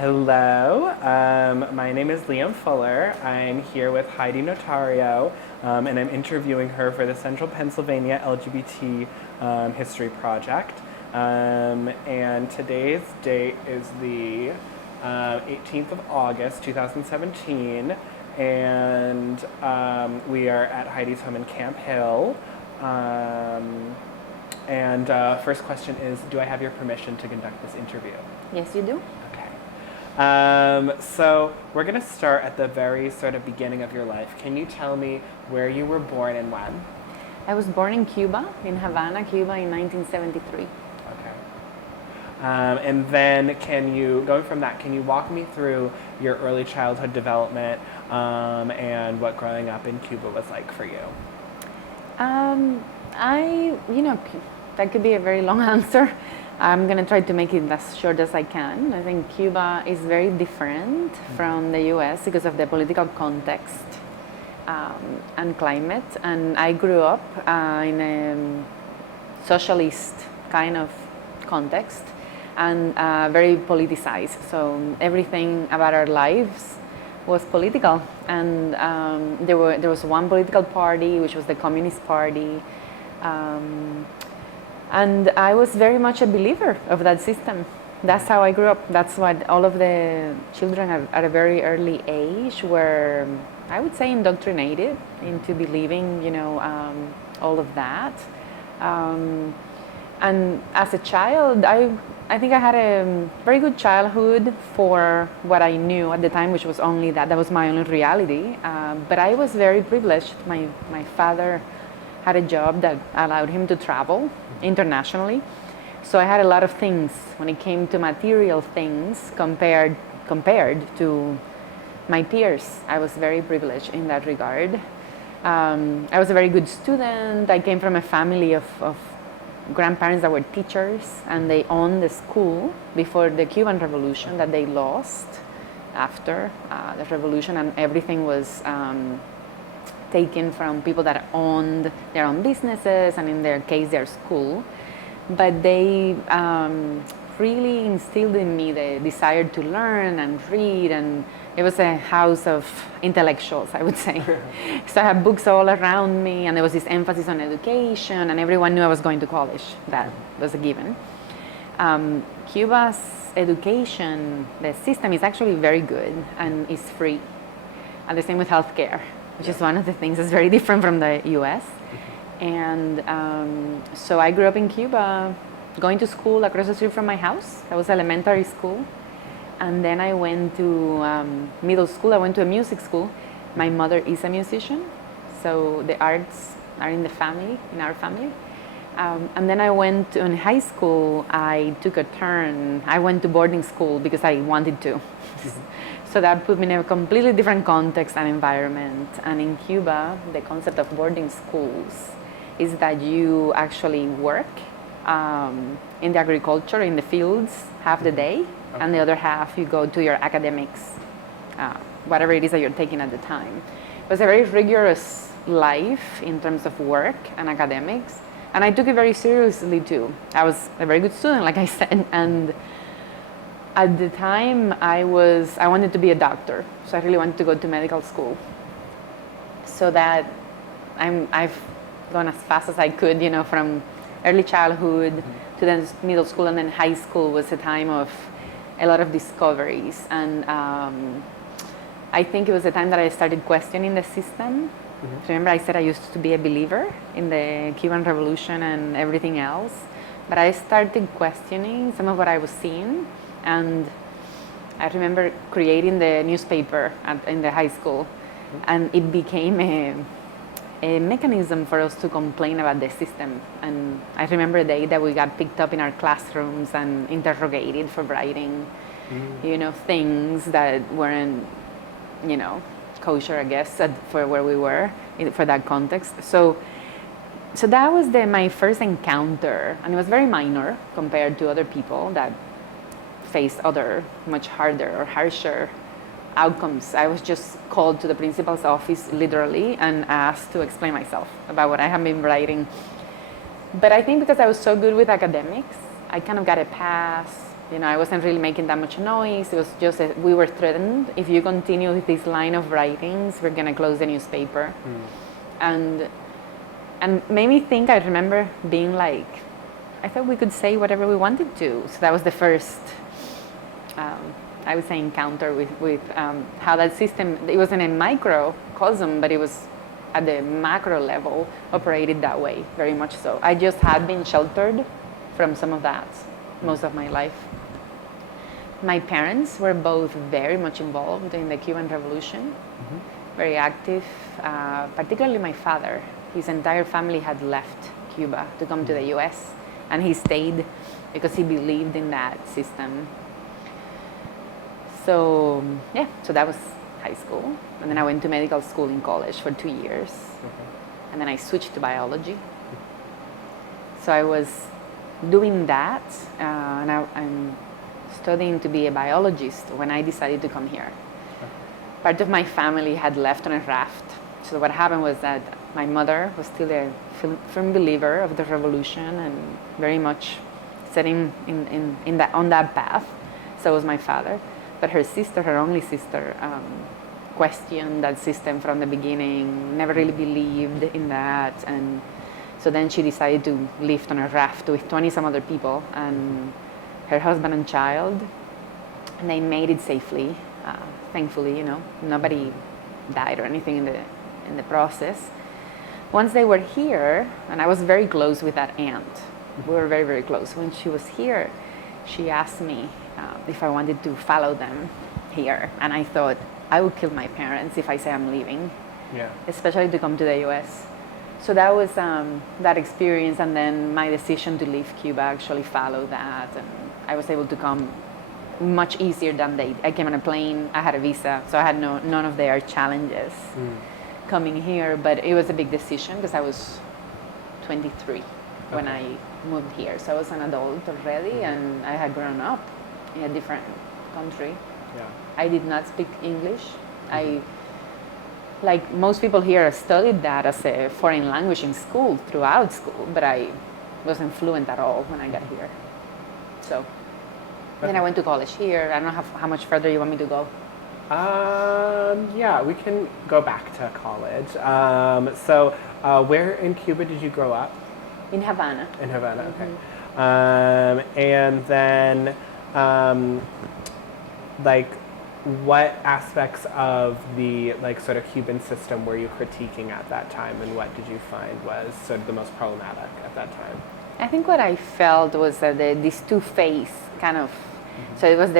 Hello, my name is Liam Fuller. I'm here with Heidi Notario, and I'm interviewing her for the Central Pennsylvania LGBT History Project. And today's date is the 18th of August, 2017, and we are at Heidi's home in Camp Hill. And first question is, do I have your permission to conduct this interview? Yes, you do. Okay. So we're going to start at the very sort of beginning of your life. Can you tell me where you were born and when? I was born in Cuba, in Havana, Cuba, in 1973. Okay. And then going from that, can you walk me through your early childhood development and what growing up in Cuba was like for you? That could be a very long answer. I'm going to try to make it as short as I can. I think Cuba is very different from the US because of the political context and climate. And I grew up in a socialist kind of context and very politicized. So everything about our lives was political. And there was one political party, which was the Communist Party. And I was very much a believer of that system. That's how I grew up. That's what all of the children at a very early age were, I would say, indoctrinated into believing, all of that. And as a child, I think I had a very good childhood for what I knew at the time, which was only that. That was my only reality. But I was very privileged. My father had a job that allowed him to travel internationally. So I had a lot of things when it came to material things compared to my peers. I was very privileged in that regard. I was a very good student. I came from a family of grandparents that were teachers, and they owned the school before the Cuban Revolution that they lost after the revolution, and everything was taken from people that owned their own businesses, and in their case, their school. But they really instilled in me the desire to learn and read, and it was a house of intellectuals, I would say. So I had books all around me, and there was this emphasis on education, and everyone knew I was going to college. That was a given. Cuba's education, the system is actually very good and is free. And the same with healthcare, which is one of the things that's very different from the US. And so I grew up in Cuba, going to school across the street from my house. That was elementary school. And then I went to middle school. I went to a music school. My mother is a musician, so the arts are in our family. And then I went in high school. I took a turn. I went to boarding school because I wanted to. So that put me in a completely different context and environment. And in Cuba, the concept of boarding schools is that you actually work in the agriculture, in the fields, half the day, and the other half you go to your academics, whatever it is that you're taking at the time. It was a very rigorous life in terms of work and academics, and I took it very seriously too. I was a very good student, like I said, and at the time, I wanted to be a doctor, so I really wanted to go to medical school. So that I've gone as fast as I could, from early childhood to then middle school, and then high school was a time of a lot of discoveries. And I think it was a time that I started questioning the system. Remember, I said I used to be a believer in the Cuban Revolution and everything else, but I started questioning some of what I was seeing. And I remember creating the newspaper in the high school, and it became a mechanism for us to complain about the system. And I remember the day that we got picked up in our classrooms and interrogated for writing, things that weren't, kosher, I guess, for where we were, for that context. So that was my first encounter, and it was very minor compared to other people that face other much harder or harsher outcomes. I was just called to the principal's office literally and asked to explain myself about what I had been writing. But I think because I was so good with academics, I kind of got a pass I wasn't really making that much noise. It was just that we were threatened. If you continue with this line of writings, we're going to close the newspaper. And made me think, I remember being like, I thought we could say whatever we wanted to. So that was the first, I would say, encounter with how that system, it wasn't a microcosm, but it was at the macro level, operated that way, very much so. I just had been sheltered from some of that most of my life. My parents were both very much involved in the Cuban Revolution, very active, particularly my father. His entire family had left Cuba to come to the US, and he stayed because he believed in that system. So, yeah, so that was high school. And then I went to medical school in college for 2 years. And then I switched to biology. So I was doing that, and I'm studying to be a biologist when I decided to come here. Part of my family had left on a raft. So what happened was that my mother was still a firm believer of the revolution and very much setting on that path. So was my father. But her sister, her only sister, questioned that system from the beginning, never really believed in that. And so then she decided to live on a raft with 20 some other people and her husband and child. And they made it safely, thankfully, nobody died or anything in the process. Once they were here, and I was very close with that aunt. We were very, very close. When she was here, she asked me if I wanted to follow them here. And I thought, I would kill my parents if I say I'm leaving, especially to come to the US. So that was that experience, and then my decision to leave Cuba actually followed that. And I was able to come much easier than they. I came on a plane, I had a visa, so I had none of their challenges coming here. But it was a big decision because I was 23 when I moved here. So I was an adult already, and I had grown up in a different country. I did not speak English. I, like most people here, studied that as a foreign language in school, throughout school, but I wasn't fluent at all when I got here. So then I went to college here. I don't know how much further you want me to go. Yeah, we can go back to college. So where in Cuba did you grow up? In Havana. In Havana, okay. And then, like, what aspects of the sort of Cuban system were you critiquing at that time, and what did you find was sort of the most problematic at that time? I think what I felt was that this two-phase kind of. So it was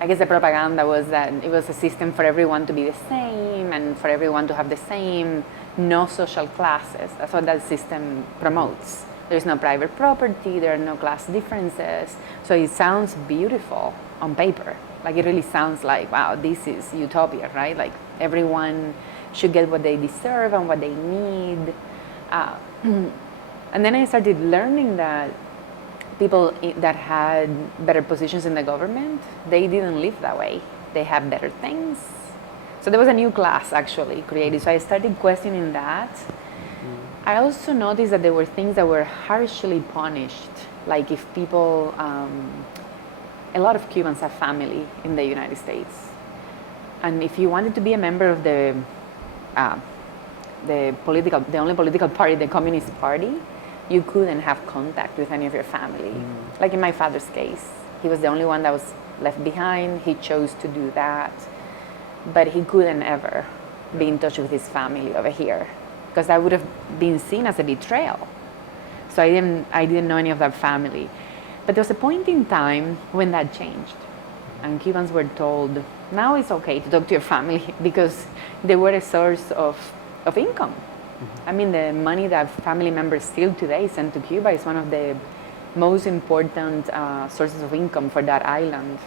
I guess the propaganda was that it was a system for everyone to be the same and for everyone to have the same, no social classes. That's what that system promotes. There's no private property, there are no class differences. So it sounds beautiful on paper. Like it really sounds like, wow, this is utopia, right? Like everyone should get what they deserve and what they need. And then I started learning that people that had better positions in the government, they didn't live that way. They had better things. So there was a new class actually created. So I started questioning that. I also noticed that there were things that were harshly punished. Like if people, a lot of Cubans have family in the United States. And if you wanted to be a member of the only political party, the Communist Party, you couldn't have contact with any of your family. Like in my father's case, he was the only one that was left behind. He chose to do that, but he couldn't ever be in touch with his family over here because that would have been seen as a betrayal. So I didn't know any of that family. But there was a point in time when that changed, and Cubans were told, now it's okay to talk to your family because they were a source of income. I mean, the money that family members still today send to Cuba is one of the most important sources of income for that island.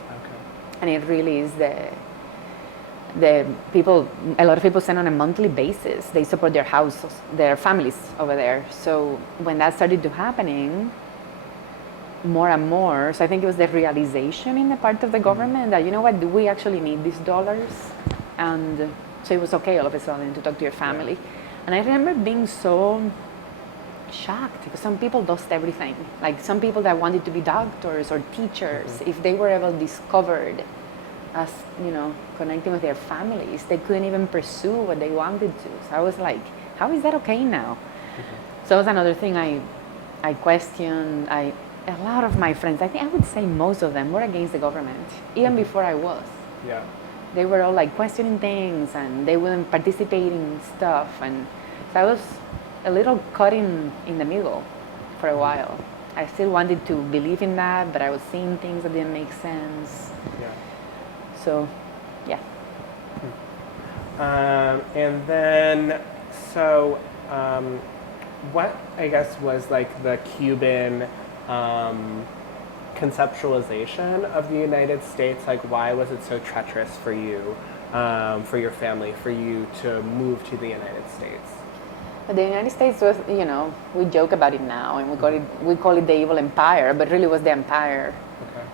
And it really is the people, a lot of people send on a monthly basis. They support their houses, their families over there. So when that started to happening, more and more, so I think it was the realization in the part of the government that, you know what, do we actually need these dollars? And so it was okay all of a sudden to talk to your family. And I remember being so shocked because some people lost everything. Like some people that wanted to be doctors or teachers, if they were ever discovered as, connecting with their families, they couldn't even pursue what they wanted to. So I was like, how is that okay now? So that was another thing I questioned. A lot of my friends, I think I would say most of them, were against the government, even before I was. Yeah. They were all like questioning things, and they wouldn't participate in stuff. And so I was a little caught in the middle for a while. I still wanted to believe in that, but I was seeing things that didn't make sense. Yeah. So, yeah. And then, so what I guess was like the Cuban conceptualization of the United States? Like, why was it so treacherous for you, for your family, for you to move to the United States? The United States was, we joke about it now, and we call it the evil empire, but really was the empire,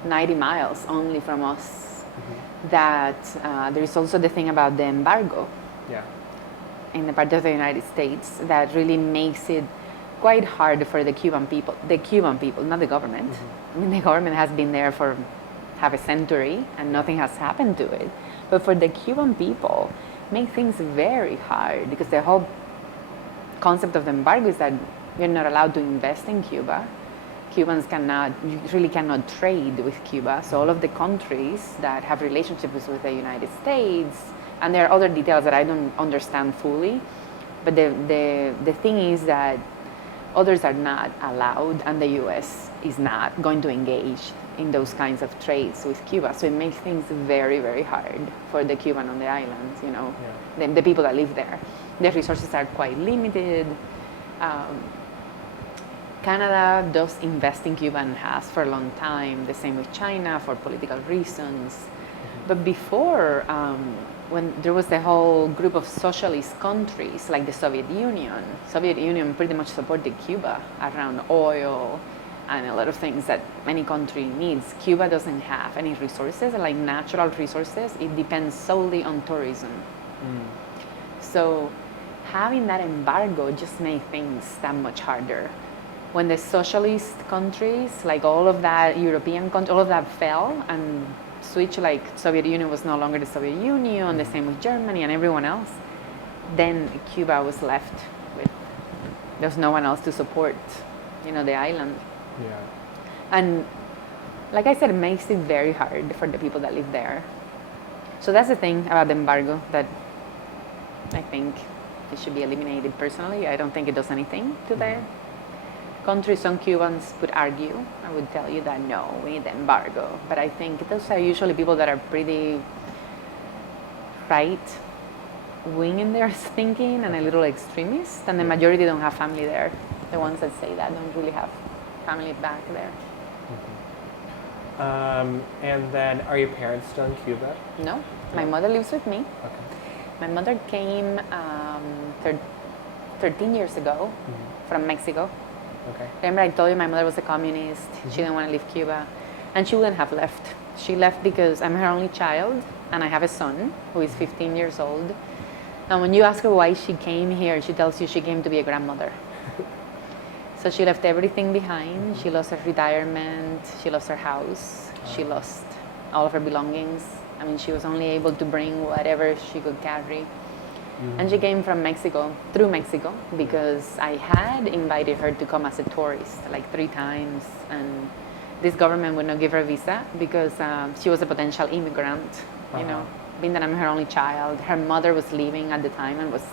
90 miles only from us. That there is also the thing about the embargo. Yeah. In the part of the United States that really makes it quite hard for the Cuban people, not the government. I mean, the government has been there for half a century and nothing has happened to it. But for the Cuban people, make things very hard because the whole concept of the embargo is that you're not allowed to invest in Cuba. Cubans really cannot trade with Cuba. So all of the countries that have relationships with the United States, and there are other details that I don't understand fully, but the thing is that others are not allowed, and the U.S. is not going to engage in those kinds of trades with Cuba. So it makes things very, very hard for the Cuban on the islands, the people that live there. The resources are quite limited. Canada does invest in Cuba and has for a long time, the same with China for political reasons. But before, when there was the whole group of socialist countries like the Soviet Union pretty much supported Cuba around oil and a lot of things that any country needs. Cuba doesn't have any resources, like natural resources. It depends solely on tourism. So having that embargo just made things that much harder. When the socialist countries, like all of that European countries, all of that fell and switched, like Soviet Union was no longer the Soviet Union, the same with Germany and everyone else, then Cuba was left with, there's no one else to support, the island. Yeah. And like I said, it makes it very hard for the people that live there. So that's the thing about the embargo that I think it should be eliminated personally. I don't think it does anything to the country. Some Cubans would argue, I would tell you that no, we need the embargo. But I think those are usually people that are pretty right-wing in their thinking and a little extremist, and the majority don't have family there. The ones that say that don't really have family back there. And then, are your parents still in Cuba? No, my mother lives with me. Okay. My mother came 13 years ago from Mexico. Okay. Remember I told you my mother was a communist. She didn't want to leave Cuba. And she wouldn't have left. She left because I'm her only child and I have a son who is 15 years old. And when you ask her why she came here, she tells you she came to be a grandmother. So she left everything behind. She lost her retirement. She lost her house. She lost all of her belongings. I mean, she was only able to bring whatever she could carry. And she came from Mexico, through Mexico, because I had invited her to come as a tourist like 3 times. And this government would not give her a visa because she was a potential immigrant, being that I'm her only child. Her mother was leaving at the time and was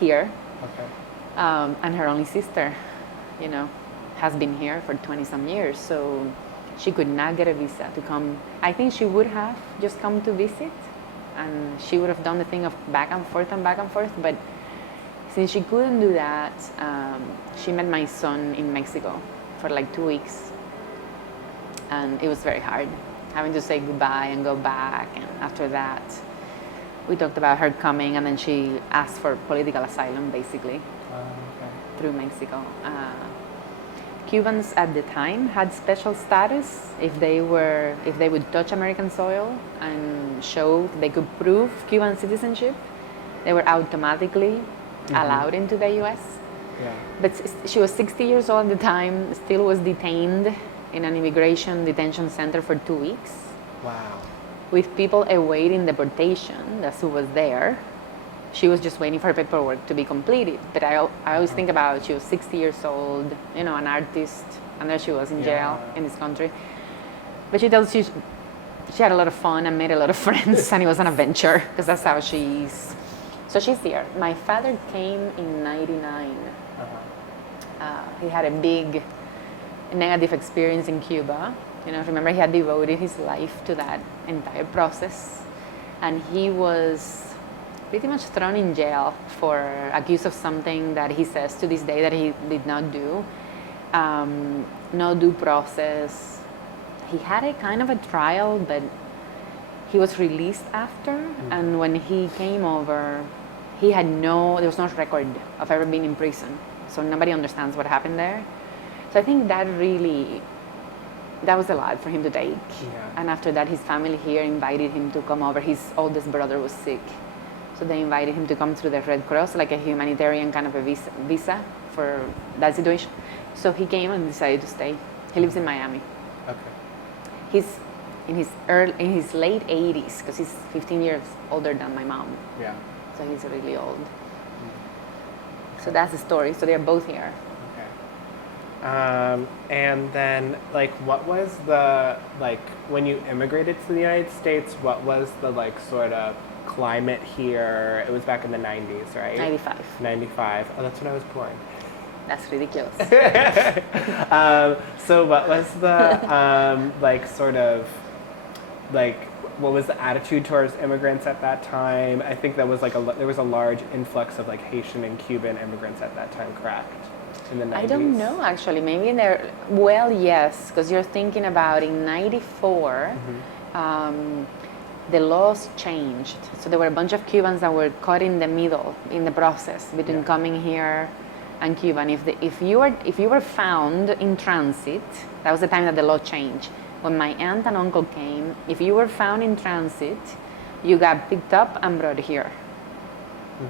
here. Okay. And her only sister, has been here for 20-some years. So she could not get a visa to come. I think she would have just come to visit. And she would have done the thing of back and forth, but since she couldn't do that, she met my son in Mexico for like 2 weeks. And it was very hard, having to say goodbye and go back. And after that, we talked about her coming, and then she asked for political asylum, basically, through Mexico. Cubans at the time had special status if they would touch American soil and show they could prove Cuban citizenship, they were automatically allowed into the U.S. Yeah. But she was 60 years old at the time, still was detained in an immigration detention center for 2 weeks. Wow. With people awaiting deportation. That's who was there. She was just waiting for her paperwork to be completed. But I always think about, she was 60 years old, you know, an artist, and there she was in jail in this country. But she tells she had a lot of fun and made a lot of friends, and it was an adventure, because that's how she is. So she's here. My father came in 99. He had a big negative experience in Cuba. You know, remember, he had devoted his life to that entire process, and he was pretty much thrown in jail for accused of something that he says to this day that he did not do. No due process. He had a kind of a trial, but he was released after. And when he came over, there was no record of ever being in prison. So nobody understands what happened there. So I think that was a lot for him to take. Yeah. And after that, his family here invited him to come over. His oldest brother was sick. So they invited him to come through the Red Cross, like a humanitarian kind of a visa for that situation. So he came and decided to stay. He lives in Miami. Okay. He's in his late 80s, because he's 15 years older than my mom. Yeah. So he's really old. So that's the story. So they're both here. Okay. And then, like, what was when you immigrated to the United States, what was the, sort of climate here? It was back in the 90s, right? 95. 95. Oh, that's when I was born. That's ridiculous. So what was the, what was the attitude towards immigrants at that time? I think that was there was a large influx of Haitian and Cuban immigrants at that time, correct? In the 90s? I don't know, actually. Maybe yes, because you're thinking about in 94, the laws changed. So there were a bunch of Cubans that were caught in the middle in the process between coming here and Cuba. And if you were found in transit, that was the time that the law changed. When my aunt and uncle came, if you were found in transit, you got picked up and brought here.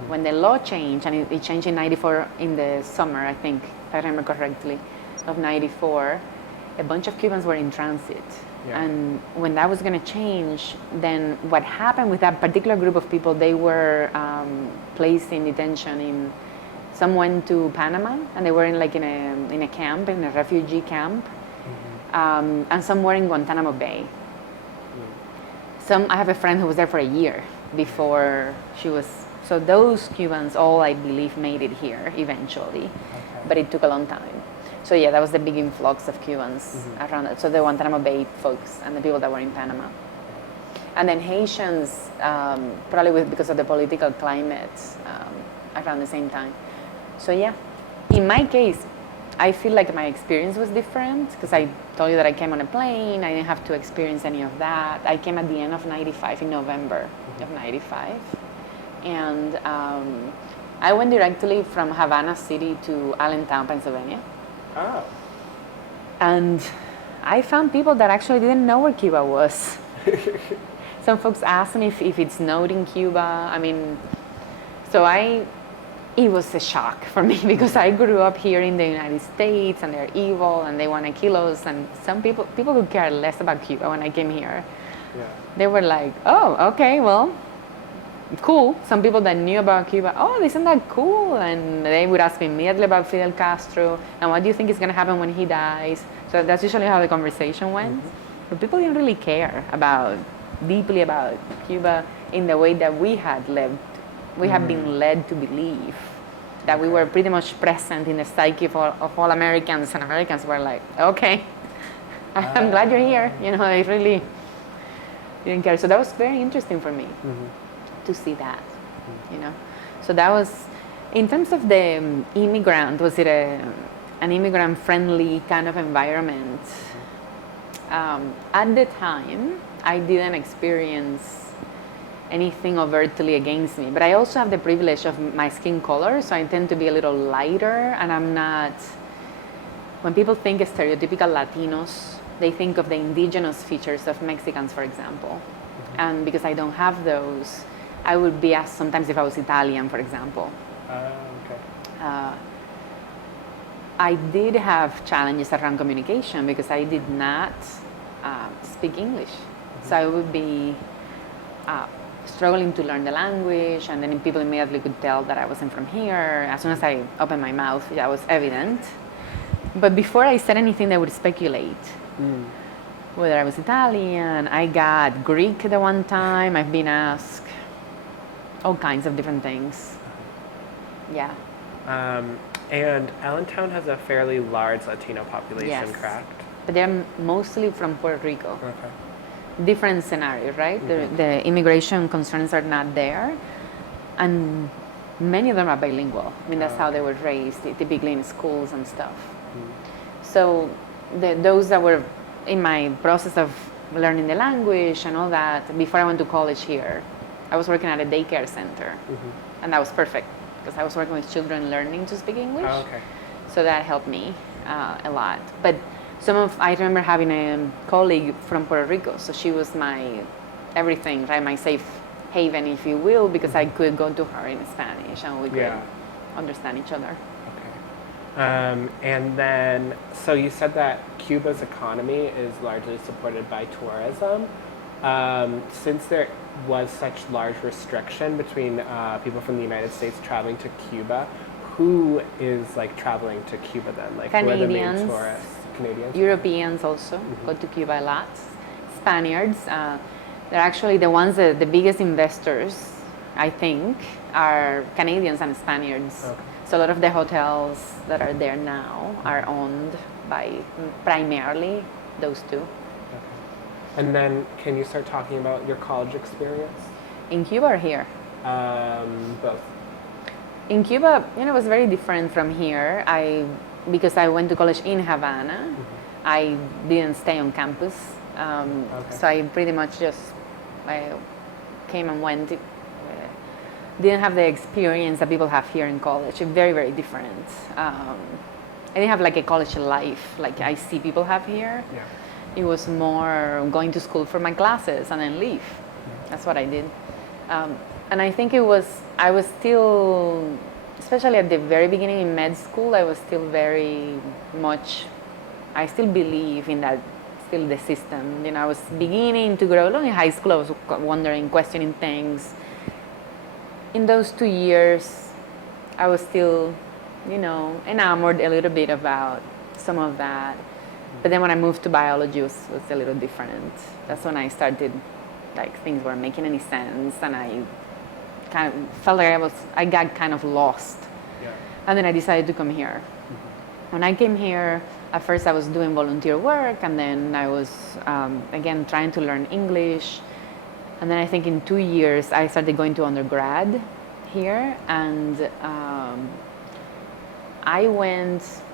When the law changed, and it changed in 94 in the summer, I think, if I remember correctly, of 94, a bunch of Cubans were in transit. Yeah. And when that was going to change, then what happened with that particular group of people, they were placed in detention. Some went to Panama, and they were in a camp, in a refugee camp. And some were in Guantanamo Bay. I have a friend who was there for a year before she was. So those Cubans all, I believe, made it here eventually, but it took a long time. So yeah, that was the big influx of Cubans around it. So the Guantanamo Bay folks and the people that were in Panama. And then Haitians, probably because of the political climate, around the same time. So yeah, in my case, I feel like my experience was different, because I told you that I came on a plane. I didn't have to experience any of that. I came at the end of 95, in November of 95. And I went directly from Havana City to Allentown, Pennsylvania. Oh. And I found people that actually didn't know where Cuba was. Some folks asked me if it snowed in Cuba. I mean, it was a shock for me, because I grew up here in the United States, and they're evil and they want to kill us. And some people could care less about Cuba when I came here. Yeah. They were like, oh, okay, well, cool. Some people that knew about Cuba, oh, isn't that cool? And they would ask me immediately about Fidel Castro, and what do you think is going to happen when he dies? So that's usually how the conversation went. But people didn't really care deeply about Cuba in the way that we had lived. We have been led to believe that we were pretty much present in the psyche of all Americans, and Americans were like, okay, I'm glad you're here. You know, they really didn't care. So that was very interesting for me to see that, you know. So that was, in terms of the immigrant, was it an immigrant-friendly kind of environment? At the time, I didn't experience anything overtly against me, but I also have the privilege of my skin color, so I tend to be a little lighter, and I'm not, when people think of stereotypical Latinos, they think of the indigenous features of Mexicans, for example. And because I don't have those, I would be asked sometimes if I was Italian, for example. Okay. I did have challenges around communication because I did not speak English. So I would be struggling to learn the language, and then people immediately could tell that I wasn't from here. As soon as I opened my mouth, that was evident. But before I said anything, they would speculate. Whether I was Italian, I got Greek the one time, I've been asked all kinds of different things. Yeah. And Allentown has a fairly large Latino population, Yes. correct? But they're mostly from Puerto Rico. Okay. Different scenarios, right? The immigration concerns are not there. And many of them are bilingual. I mean, that's how they were raised, typically in schools and stuff. So those that were in my process of learning the language and all that, before I went to college here, I was working at a daycare center. And that was perfect because I was working with children learning to speak English. Oh, okay. So that helped me a lot. But I remember having a colleague from Puerto Rico, so she was my everything, right? My safe haven, if you will, because I could go to her in Spanish and we could understand each other. Okay. And then, so you said that Cuba's economy is largely supported by tourism. Since there was such large restriction between people from the United States traveling to Cuba, who is like traveling to Cuba then? Like who are the main Canadians. tourists? Canadians? Europeans also go to Cuba a lot. Spaniards, they're actually the ones that the biggest investors, I think, are Canadians and Spaniards. Okay. So a lot of the hotels that are there now are owned by primarily those two. And then can you start talking about your college experience? In Cuba or here? Both. In Cuba, it was very different from here. Because I went to college in Havana, I didn't stay on campus. So I pretty much just came and went. Didn't have the experience that people have here in college. Very, very different. I didn't have like a college life like I see people have here. Yeah. It was more going to school for my classes and then leave. That's what I did. And I think I was still, especially at the very beginning in med school, I was still very much, I still believe in that, still the system. I was beginning to grow. In high school, I was wondering, questioning things. In those 2 years, I was still, enamored a little bit about some of that. But then when I moved to biology, it was a little different. That's when I started, things weren't making any sense, and I kind of felt like I got kind of lost. Yeah. And then I decided to come here. When I came here, at first I was doing volunteer work, and then I was, again, trying to learn English. And then I think in 2 years, I started going to undergrad here, and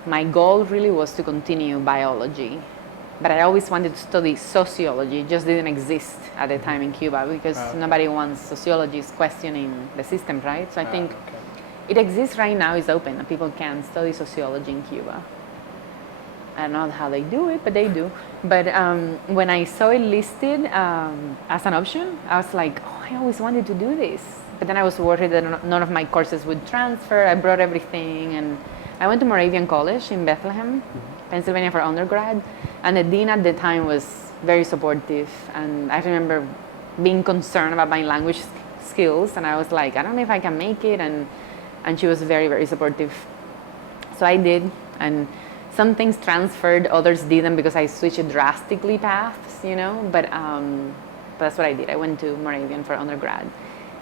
my goal really was to continue biology, but I always wanted to study sociology. It just didn't exist at the time in Cuba because nobody wants sociologists questioning the system, right? So I think it exists right now, it's open, and people can study sociology in Cuba. I don't know how they do it, but they do. But when I saw it listed as an option, I was like, I always wanted to do this. But then I was worried that none of my courses would transfer. I brought everything, and I went to Moravian College in Bethlehem, Pennsylvania for undergrad. And the dean at the time was very supportive. And I remember being concerned about my language skills. And I was like, I don't know if I can make it. And she was very, very supportive. So I did. And some things transferred, others didn't because I switched drastically paths, But that's what I did. I went to Moravian for undergrad.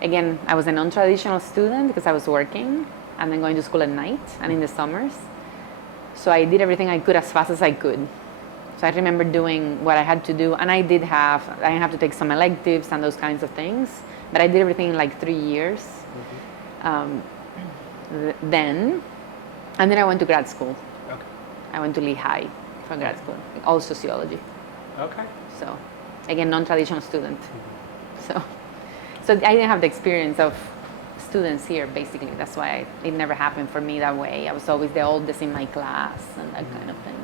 Again, I was a non-traditional student because I was working and then going to school at night and in the summers. So I did everything I could as fast as I could. So I remember doing what I had to do, and I didn't have to take some electives and those kinds of things, but I did everything in 3 years. Then I went to grad school. Okay. I went to Lehigh for grad school, all sociology. Okay. So, again, non-traditional student. So I didn't have the experience of students here, basically. That's why it never happened for me that way. I was always the oldest in my class and that kind of thing.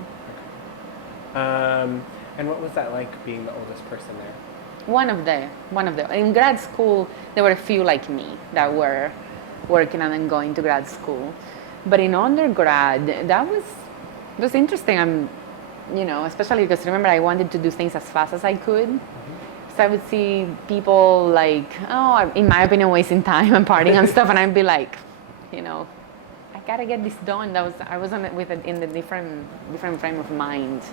And what was that like, being the oldest person there? One of the. In grad school, there were a few like me that were working and then going to grad school. But in undergrad, that was It was interesting. Especially because remember I wanted to do things as fast as I could. So I would see people like, oh, in my opinion, wasting time and partying and stuff, and I'd be like, I gotta get this done. I was in the different frame of mind,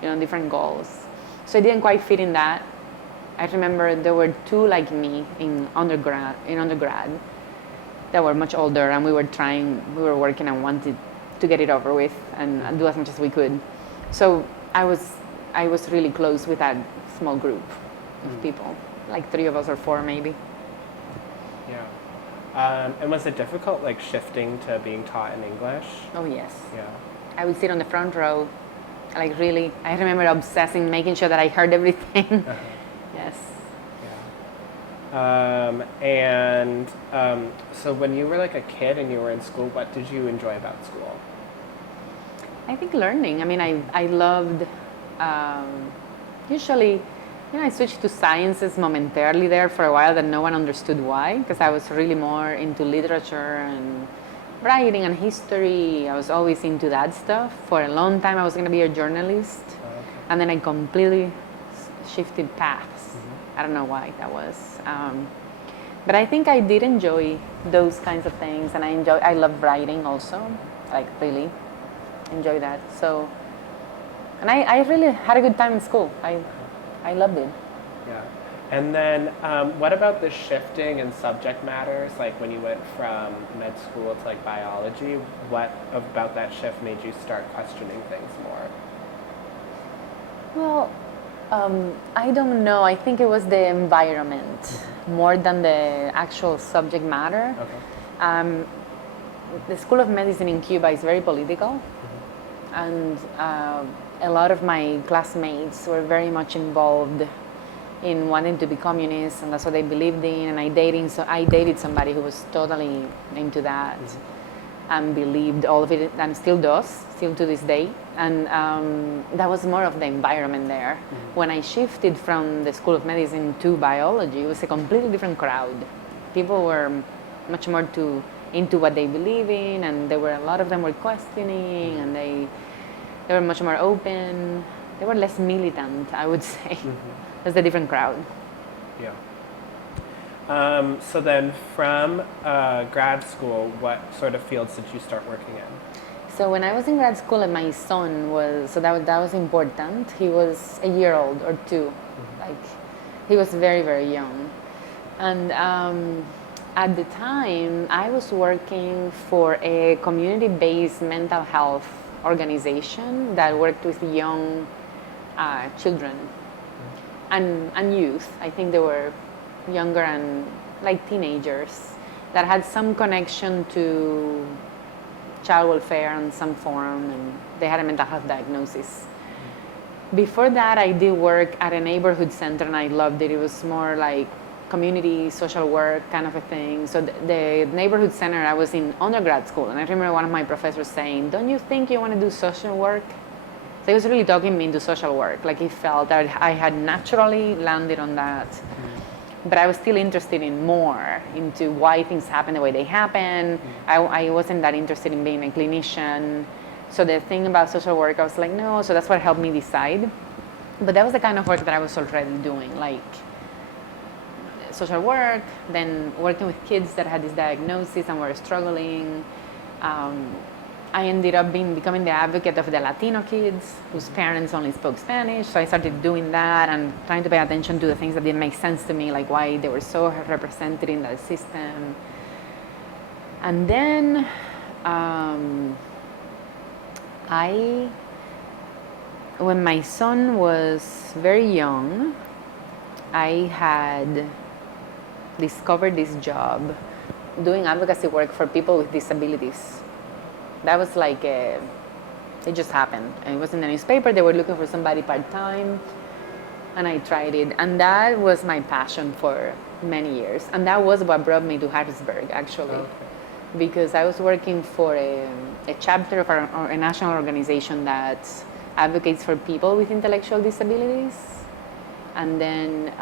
different goals. So I didn't quite fit in that. I remember there were two like me in undergrad that were much older, and we were working and wanted to get it over with and do as much as we could. So I was really close with that small group of people, like 3 of us or 4 maybe. Yeah. And was it difficult, like shifting to being taught in English? Oh yes. Yeah. I would sit on the front row, like really. I remember obsessing, making sure that I heard everything. Yes. Yeah. So when you were like a kid and you were in school, what did you enjoy about school? I think learning. I mean, I loved, usually, I switched to sciences momentarily there for a while that no one understood why, because I was really more into literature and writing and history. I was always into that stuff. For a long time, I was going to be a journalist. Oh, okay. And then I completely shifted paths. I don't know why that was. But I think I did enjoy those kinds of things, and I love writing also, like really enjoy that. So, and I really had a good time in school. I loved it. Yeah. And then what about the shifting in subject matters, like when you went from med school to like biology, what about that shift made you start questioning things more? Well, I don't know. I think it was the environment more than the actual subject matter. Okay. The School of Medicine in Cuba is very political, and a lot of my classmates were very much involved in wanting to be communists, and that's what they believed in. And I dated somebody who was totally into that and believed all of it, and still does, still to this day. And that was more of the environment there. When I shifted from the School of Medicine to biology, it was a completely different crowd. People were much more into what they believe in, and a lot of them were questioning, and they were much more open. They were less militant, I would say. That's a different crowd. Yeah. So then from grad school, what sort of fields did you start working in? So when I was in grad school, and my son that was important. He was a year old or 2. Like, he was very, very young. And at the time, I was working for a community-based mental health organization that worked with young children and youth. I think they were younger and like teenagers that had some connection to child welfare in some form, and they had a mental health diagnosis. Before that, I did work at a neighborhood center, and I loved it. It was more like community social work kind of a thing. So the neighborhood center, I was in undergrad school, and I remember one of my professors saying, "Don't you think you want to do social work?" So he was really talking me into social work. Like, he felt that I had naturally landed on that. But I was still interested in more, into why things happen the way they happen. I wasn't that interested in being a clinician. So the thing about social work, I was like, no. So that's what helped me decide. But that was the kind of work that I was already doing, like social work, then working with kids that had this diagnosis and were struggling. I ended up becoming the advocate of the Latino kids whose parents only spoke Spanish. So I started doing that and trying to pay attention to the things that didn't make sense to me, like why they were so represented in that system. And then when my son was very young, I had discovered this job doing advocacy work for people with disabilities. That was like it just happened. And it was in the newspaper. They were looking for somebody part-time, and I tried it. And that was my passion for many years. And that was what brought me to Harrisburg, actually. Okay. Because I was working for a chapter of a national organization that advocates for people with intellectual disabilities. And then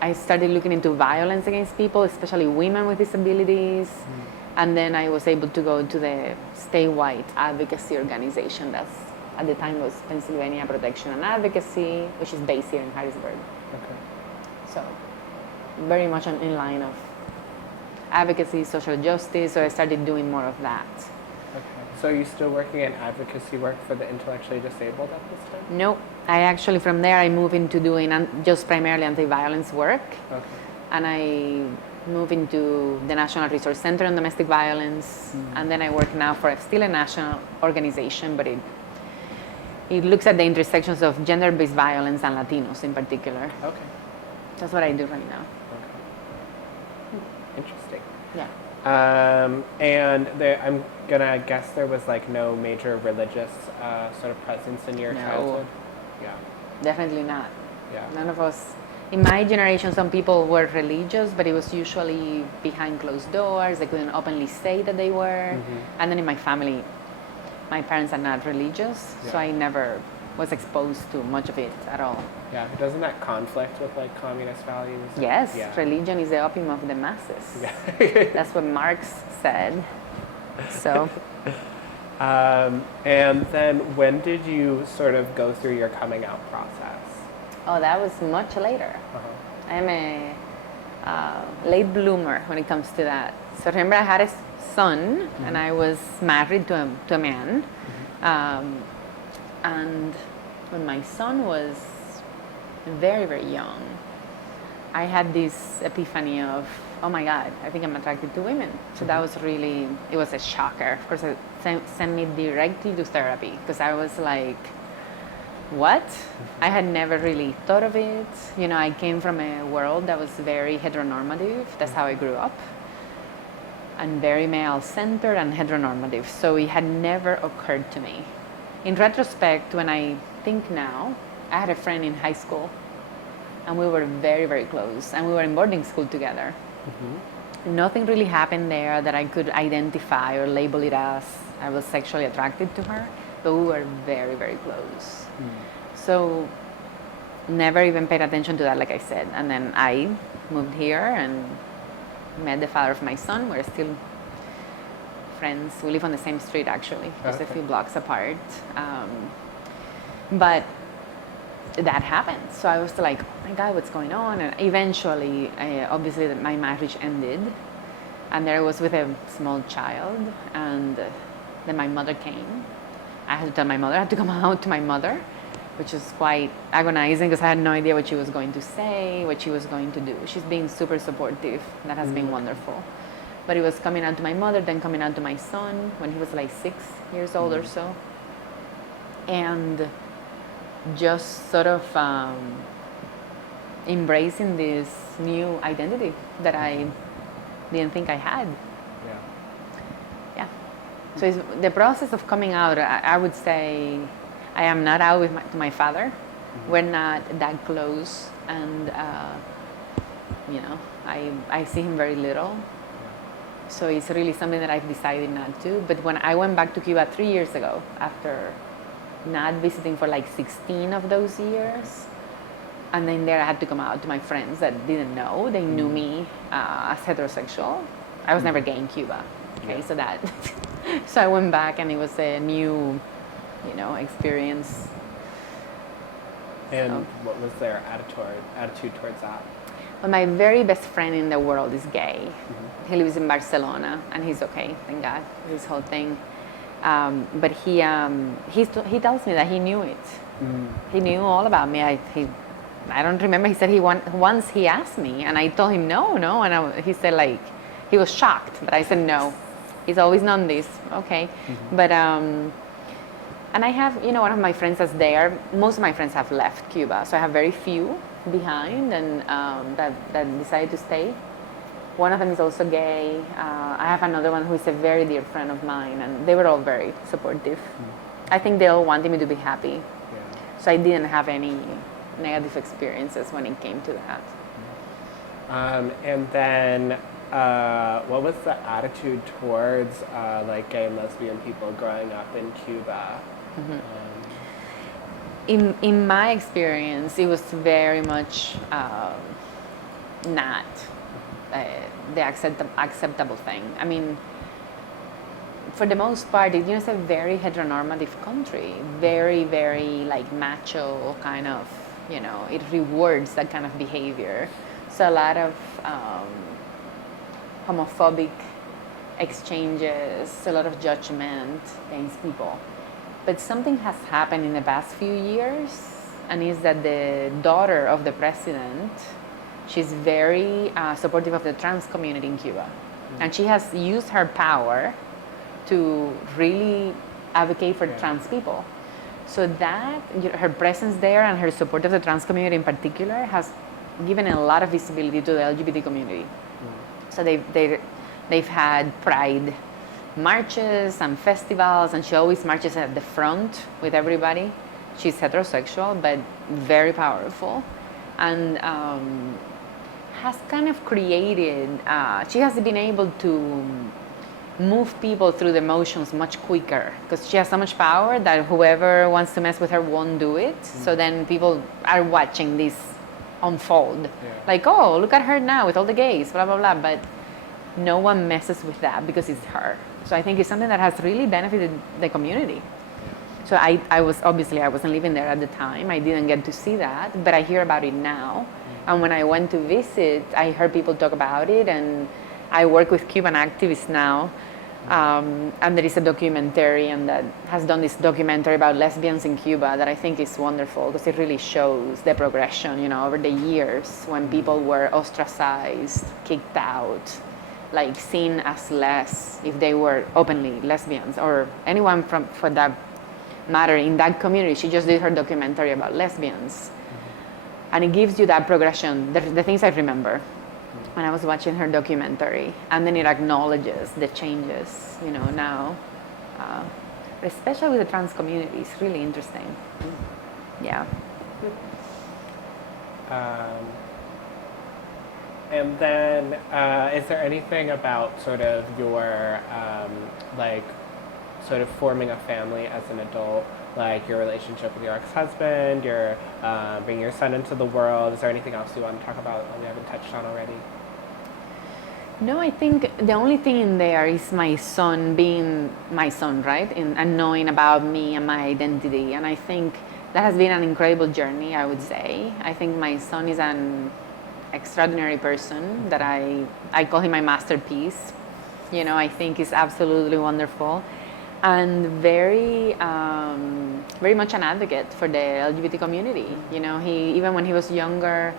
I started looking into violence against people, especially women with disabilities. And then I was able to go to the statewide advocacy organization that's at the time was Pennsylvania Protection and Advocacy, which is based here in Harrisburg. Okay. So very much in line of advocacy, social justice, so I started doing more of that. Okay. So are you still working in advocacy work for the intellectually disabled at this time? Nope. I actually, from there, I moved into doing just primarily anti-violence work. Okay. And I moved into the National Resource Center on Domestic Violence. And then I work now for still a national organization, but it looks at the intersections of gender-based violence and Latinos in particular. Okay. That's what I do right now. Okay. Interesting. Yeah. And I'm gonna guess there was like no major religious sort of presence in your childhood? Yeah. Definitely not. Yeah. None of us. In my generation, some people were religious, but it was usually behind closed doors. They couldn't openly say that they were. And then in my family, my parents are not religious, so I never was exposed to much of it at all. Yeah, doesn't that conflict with like communist values? Yes, religion is the opium of the masses. Yeah. That's what Marx said. So. And then when did you sort of go through your coming out process? Oh, that was much later. I'm a late bloomer when it comes to that. So remember, I had a son, and I was married to a man. And when my son was very, very young, I had this epiphany of, oh my God, I think I'm attracted to women. So that was really, it was a shocker. Of course, it sent me directly to therapy because I was like, what? I had never really thought of it. You know, I came from a world that was very heteronormative. That's how I grew up. And very male-centered and heteronormative. So it had never occurred to me. In retrospect, when I think now, I had a friend in high school, and we were very, very close, and we were in boarding school together. Nothing really happened there that I could identify or label it as I was sexually attracted to her, but we were very, very close. So never even paid attention to that, like I said. And then I moved here and met the father of my son. We're still friends. We live on the same street, actually, just a few blocks apart. But that happened. So I was like, oh my God, what's going on? And eventually, obviously, my marriage ended. And there I was with a small child. And then my mother came. I had to tell my mother. I had to come out to my mother, which is quite agonizing because I had no idea what she was going to say, what she was going to do. She's been super supportive. That has been wonderful. But it was coming out to my mother, then coming out to my son when he was like 6 years old or so. And just sort of embracing this new identity that I didn't think I had. Yeah. So it's the process of coming out, I would say I am not out with to my father. We're not that close. And, you know, I see him very little. So it's really something that I've decided not to. But when I went back to Cuba 3 years ago, after not visiting for like 16 of those years, and then there I had to come out to my friends that didn't know. They knew me as heterosexual. I was never gay in Cuba. Okay, so that. So I went back, and it was a new, you know, experience. And what was their attitude towards that? Well, my very best friend in the world is gay. He lives in Barcelona, and he's okay, thank God, this whole thing. But he tells me that he knew it. He knew all about me. I don't remember. He said once he asked me, and I told him no, and he said like he was shocked, but I said no. He's always known this. Okay, but and I have, you know, one of my friends that's there. Most of my friends have left Cuba, so I have very few behind, and that decided to stay. One of them is also gay. I have another one who is a very dear friend of mine, and they were all very supportive. I think they all wanted me to be happy. So I didn't have any negative experiences when it came to that. And then what was the attitude towards like gay and lesbian people growing up in Cuba? In my experience, it was very much not the acceptable thing. I mean, for the most part, it's a very heteronormative country, very, very like macho kind of, it rewards that kind of behavior. So a lot of homophobic exchanges, a lot of judgment against people. But something has happened in the past few years, and is that the daughter of the president, she's very supportive of the trans community in Cuba. And she has used her power to really advocate for trans people. So that, her presence there and her support of the trans community in particular has given a lot of visibility to the LGBT community. So they've had pride marches and festivals, and she always marches at the front with everybody. She's heterosexual, but very powerful. And has kind of created, she has been able to move people through the motions much quicker because she has so much power that whoever wants to mess with her won't do it. So then people are watching this unfold. Like, oh, look at her now with all the gays, blah, blah, blah. But no one messes with that because it's her. So I think it's something that has really benefited the community. So I wasn't living there at the time. I didn't get to see that, but I hear about it now. And when I went to visit, I heard people talk about it, and I work with Cuban activists now. And there is a documentarian that has done this documentary about lesbians in Cuba that I think is wonderful because it really shows the progression, over the years when people were ostracized, kicked out, like seen as less if they were openly lesbians or anyone for that matter in that community. She just did her documentary about lesbians. And it gives you that progression, the things I remember when I was watching her documentary. And then it acknowledges the changes, now. But especially with the trans community, it's really interesting. Yeah. And then, is there anything about sort of your, sort of forming a family as an adult, like your relationship with your ex-husband, your bringing your son into the world? Is there anything else you want to talk about that we haven't touched on already? No, I think the only thing in there is my son being my son, right? And knowing about me and my identity. And I think that has been an incredible journey, I would say. I think my son is an extraordinary person that I call him my masterpiece. I think he's absolutely wonderful. And very, very much an advocate for the LGBT community. He, even when he was younger,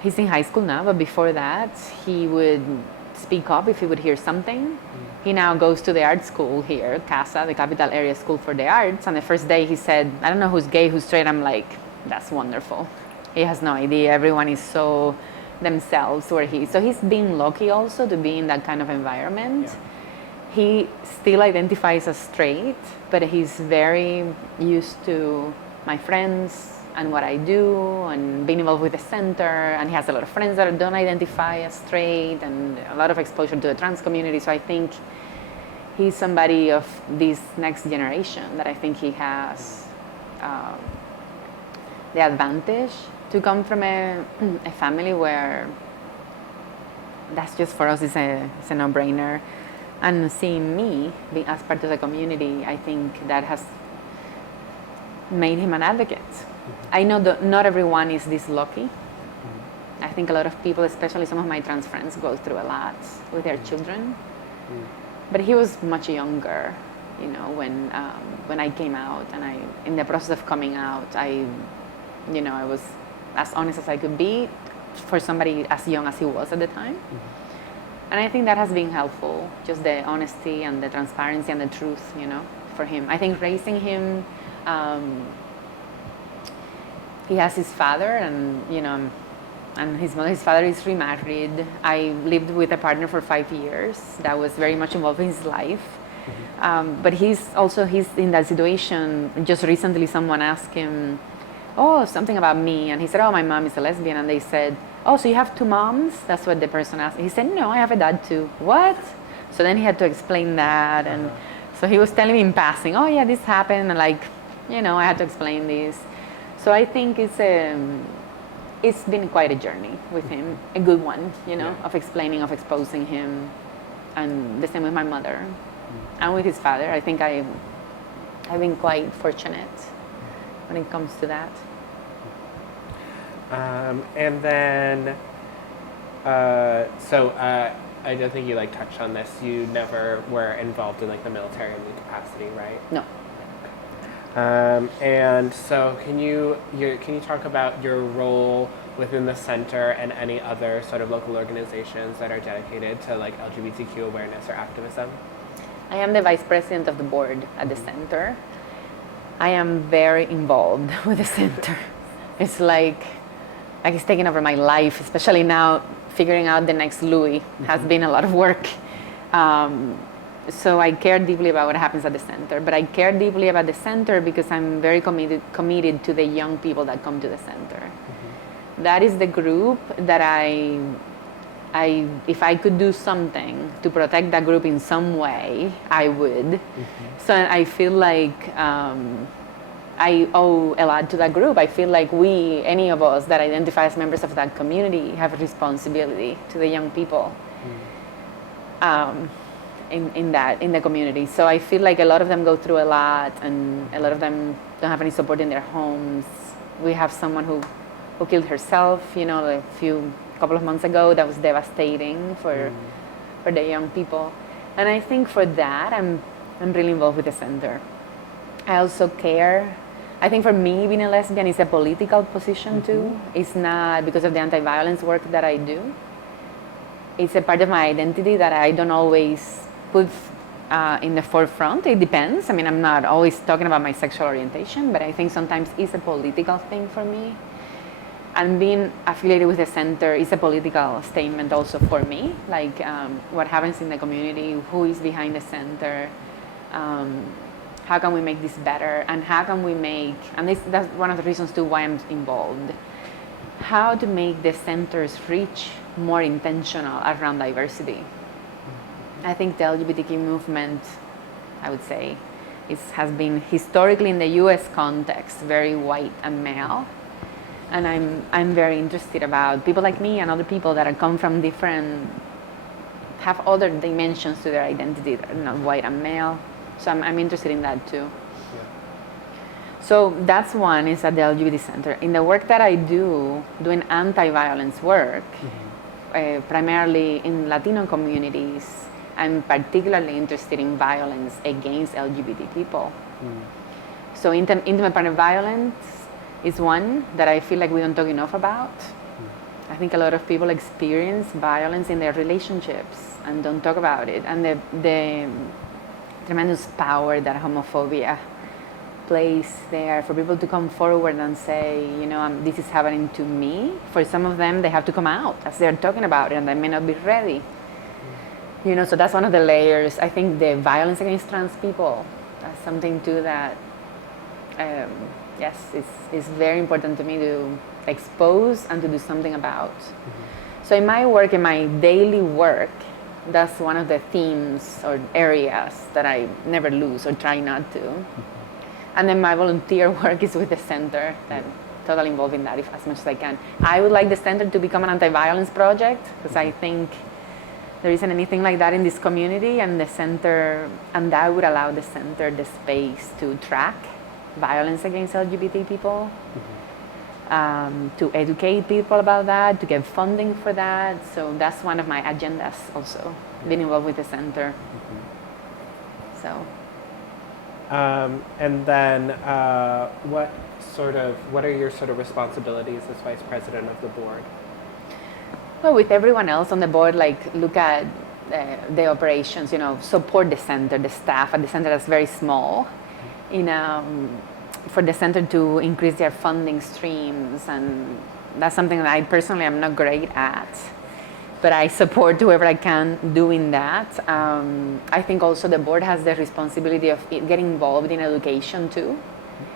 he's in high school now, but before that, he would speak up if he would hear something. He now goes to the art school here, CASA, the Capital Area School for the Arts. And the first day he said, I don't know who's gay, who's straight. I'm like, that's wonderful. He has no idea. Everyone is so themselves where so he's been lucky also to be in that kind of environment. Yeah. He still identifies as straight, but he's very used to my friends and what I do and being involved with the center. And he has a lot of friends that don't identify as straight and a lot of exposure to the trans community. So I think he's somebody of this next generation that I think he has the advantage to come from a family where that's just for us is a no-brainer. And seeing me being as part of the community, I think that has made him an advocate. I know that not everyone is this lucky. I think a lot of people, especially some of my trans friends, go through a lot with their children. But he was much younger, when I came out, and in the process of coming out, I was as honest as I could be for somebody as young as he was at the time. And I think that has been helpful, just the honesty and the transparency and the truth, for him. I think raising him, he has his father and, and his mother. His father is remarried. I lived with a partner for 5 years that was very much involved in his life. But he's in that situation. Just recently someone asked him, something about me. And he said, my mom is a lesbian. And they said, so you have 2 moms? That's what the person asked. He said, no, I have a dad too. What? So then he had to explain that. And so he was telling me in passing, this happened. And I had to explain this. So I think it's been quite a journey with him, a good one, of explaining, of exposing him. And the same with my mother. and with his father. I think I've been quite fortunate when it comes to that. And then, I don't think you touched on this. You never were involved in the military in any capacity, right? No. And so, can you talk about your role within the center and any other sort of local organizations that are dedicated to LGBTQ awareness or activism? I am the vice president of the board at the center. I am very involved with the center. It's like it's taken over my life, especially now figuring out the next Louis has been a lot of work. So I care deeply about what happens at the center, but I care deeply about the center because I'm very committed to the young people that come to the center. That is the group that if I could do something to protect that group in some way, I would. So I feel like I owe a lot to that group. I feel like any of us that identify as members of that community, have a responsibility to the young people in the community. So I feel like a lot of them go through a lot, and a lot of them don't have any support in their homes. We have someone who killed herself, a couple of months ago. That was devastating for the young people. And I think for that, I'm really involved with the center. I also care. I think for me, being a lesbian is a political position too. It's not because of the anti-violence work that I do. It's a part of my identity that I don't always put in the forefront. It depends. I mean, I'm not always talking about my sexual orientation, but I think sometimes it's a political thing for me. And being affiliated with the center is a political statement also for me. What happens in the community, who is behind the center, how can we make this better, and how can we that's one of the reasons too why I'm involved, how to make the center's reach more intentional around diversity. I think the LGBTQ movement, I would say, has been historically in the US context very white and male. And I'm very interested about people like me and other people that come from have other dimensions to their identity that are not white and male. So I'm interested in that too. Yeah. So that's one, is at the LGBT Center. In the work that I do, doing anti-violence work, primarily in Latino communities, I'm particularly interested in violence against LGBT people. So intimate partner violence is one that I feel like we don't talk enough about. I think a lot of people experience violence in their relationships and don't talk about it. And the tremendous power that homophobia plays there for people to come forward and say, this is happening to me. For some of them, they have to come out as they're talking about it, and they may not be ready. So that's one of the layers. I think the violence against trans people, that's something too that, yes, it's very important to me to expose and to do something about. So in my work, in my daily work, that's one of the themes or areas that I never lose or try not to. And then my volunteer work is with the center, that totally involved in that as much as I can. I would like the center to become an anti-violence project, because I think there isn't anything like that in this community, and that would allow the center the space to track violence against LGBT people, to educate people about that, to get funding for that. So that's one of my agendas also, being involved with the center. So. And then what are your sort of responsibilities as vice president of the board? Well, with everyone else on the board, look at the operations, support the center, the staff at the center that's very small, for the center to increase their funding streams. And that's something that I personally am not great at, but I support whoever I can doing that. I think also the board has the responsibility of getting involved in education too.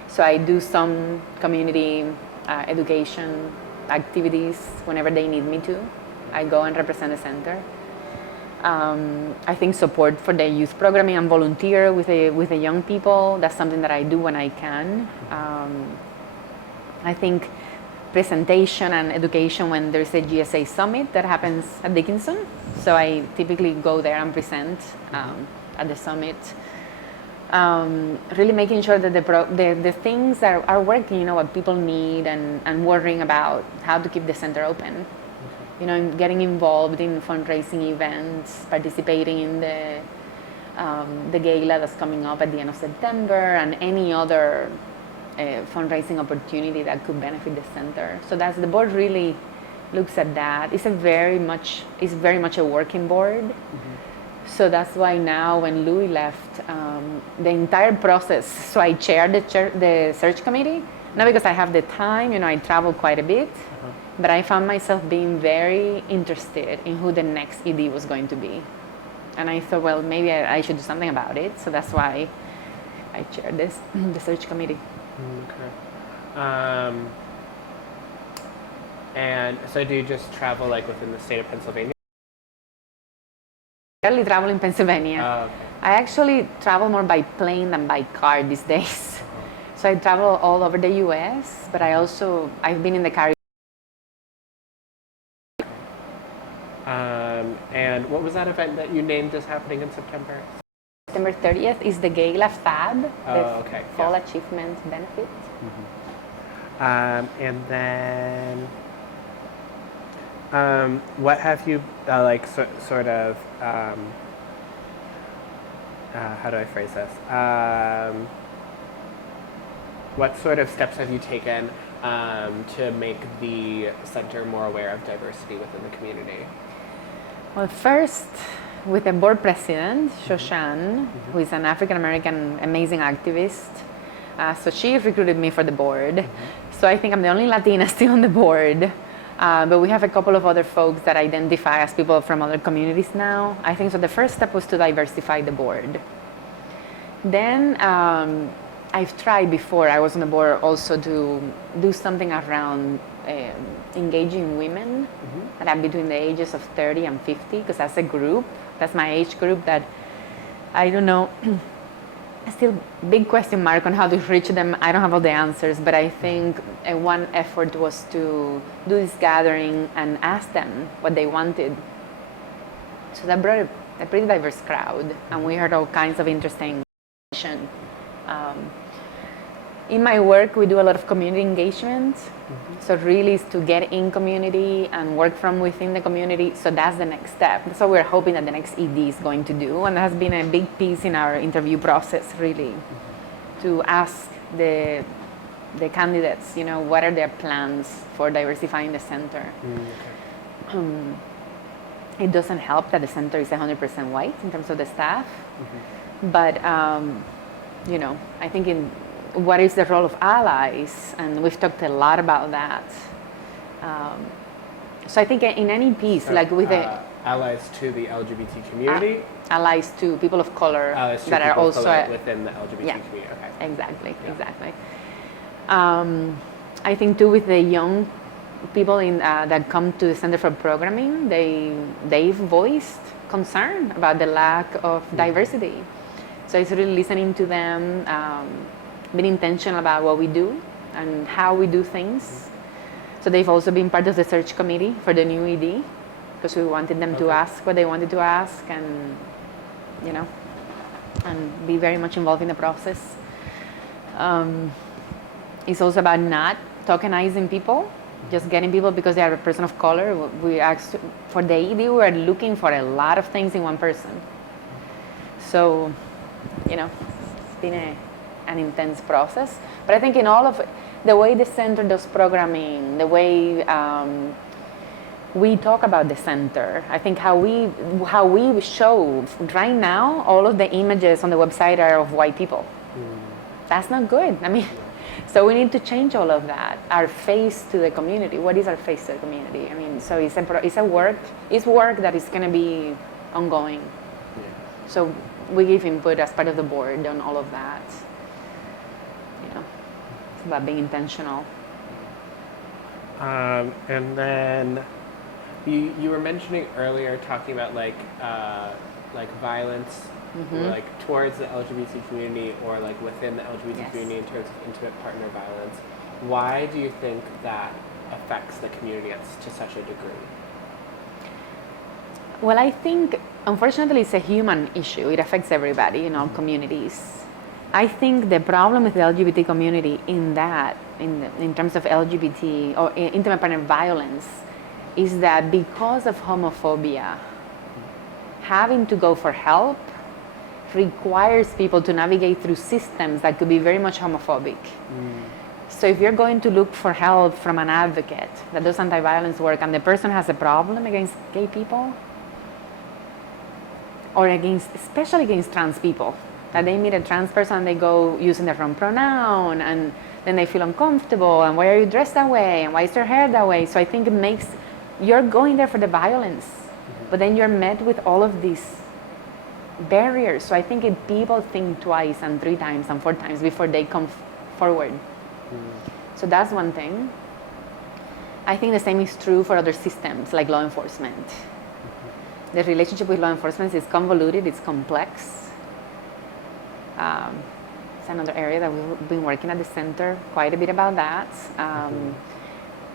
So I do some community education activities whenever they need me to. I go and represent the center. I think support for the youth programming and volunteer with the young people. That's something that I do when I can. I think presentation and education when there's a GSA summit that happens at Dickinson. So I typically go there and present at the summit. Really making sure that the things are working, you know, what people need, and worrying about how to keep the center open. You know, getting involved in fundraising events, participating in the gala that's coming up at the end of September, and any other fundraising opportunity that could benefit the center. So that's, the board really looks at that. It's very much a working board. So that's why now when Louis left, the entire process, so I chaired the search committee, not because I have the time, you know, I travel quite a bit, but I found myself being very interested in who the next ED was going to be. And I thought, well, maybe I should do something about it. So that's why I chaired the search committee. Okay. And so do you just travel like within the state of Pennsylvania? I rarely travel in Pennsylvania. Oh, okay. I actually travel more by plane than by car these days. So I travel all over the US, but I've been in the Caribbean. And what was that event that you named as happening in September? September 30th is the Gala FAB, okay. Fall Achievement Benefit. And then, what have you sort of? How do I phrase this? What sort of steps have you taken to make the center more aware of diversity within the community? Well, first, with the board president, Shoshan, who is an African American amazing activist. So she recruited me for the board. So I think I'm the only Latina still on the board. But we have a couple of other folks that identify as people from other communities now. I think so the first step was to diversify the board. Then I've tried before, I was on the board also to do something around engaging women that are between the ages of 30 and 50, because as a group, that's my age group that, I don't know, still big question mark on how to reach them. I don't have all the answers, but I think one effort was to do this gathering and ask them what they wanted. So that brought a pretty diverse crowd, and we heard all kinds of interesting information. In my work, we do a lot of community engagement. So really is to get in community and work from within the community. So that's the next step. That's what we're hoping that the next ED is going to do. And that has been a big piece in our interview process, really, to ask the candidates, you know, what are their plans for diversifying the center. It doesn't help that the center is 100% white in terms of the staff. But, you know, I think what is the role of allies, and we've talked a lot about that. So I think in any piece, like with the allies to the LGBT community, allies to people of color allies to that people are of also color within the LGBT community. Okay. Exactly. I think too with the young people that come to the Center for Programming, they've voiced concern about the lack of diversity. So it's really listening to them. Being intentional about what we do and how we do things. So they've also been part of the search committee for the new ED, because we wanted them to ask what they wanted to ask, and you know, and be very much involved in the process. It's also about not tokenizing people, just getting people because they are a person of color. We asked for the ED, we are looking for a lot of things in one person. So, you know, it's been an intense process, but I think in all of the way the center does programming, the way we talk about the center, I think how we show right now, all of the images on the website are of white people. That's not good. I mean, so we need to change all of that. Our face to the community. What is our face to the community? I mean, so it's work that is going to be ongoing. So we give input as part of the board on all of that. It's about being intentional. And then you were mentioning earlier, talking about like violence, like towards the LGBT community, or like within the LGBT community in terms of intimate partner violence. Why do you think that affects the community to such a degree? Well, I think, unfortunately, it's a human issue. It affects everybody in all communities. I think the problem with the LGBT community in terms of LGBT or intimate partner violence, is that because of homophobia, having to go for help requires people to navigate through systems that could be very much homophobic. So if you're going to look for help from an advocate that does anti-violence work and the person has a problem against gay people, or especially against trans people, that they meet a trans person and they go using the wrong pronoun and then they feel uncomfortable, and why are you dressed that way, and why is your hair that way? So I think you're going there for the violence, but then you're met with all of these barriers. So I think people think twice and 3 times and 4 times before they come forward. So that's one thing. I think the same is true for other systems like law enforcement. The relationship with law enforcement is convoluted, it's complex. It's another area that we've been working at the center quite a bit about that.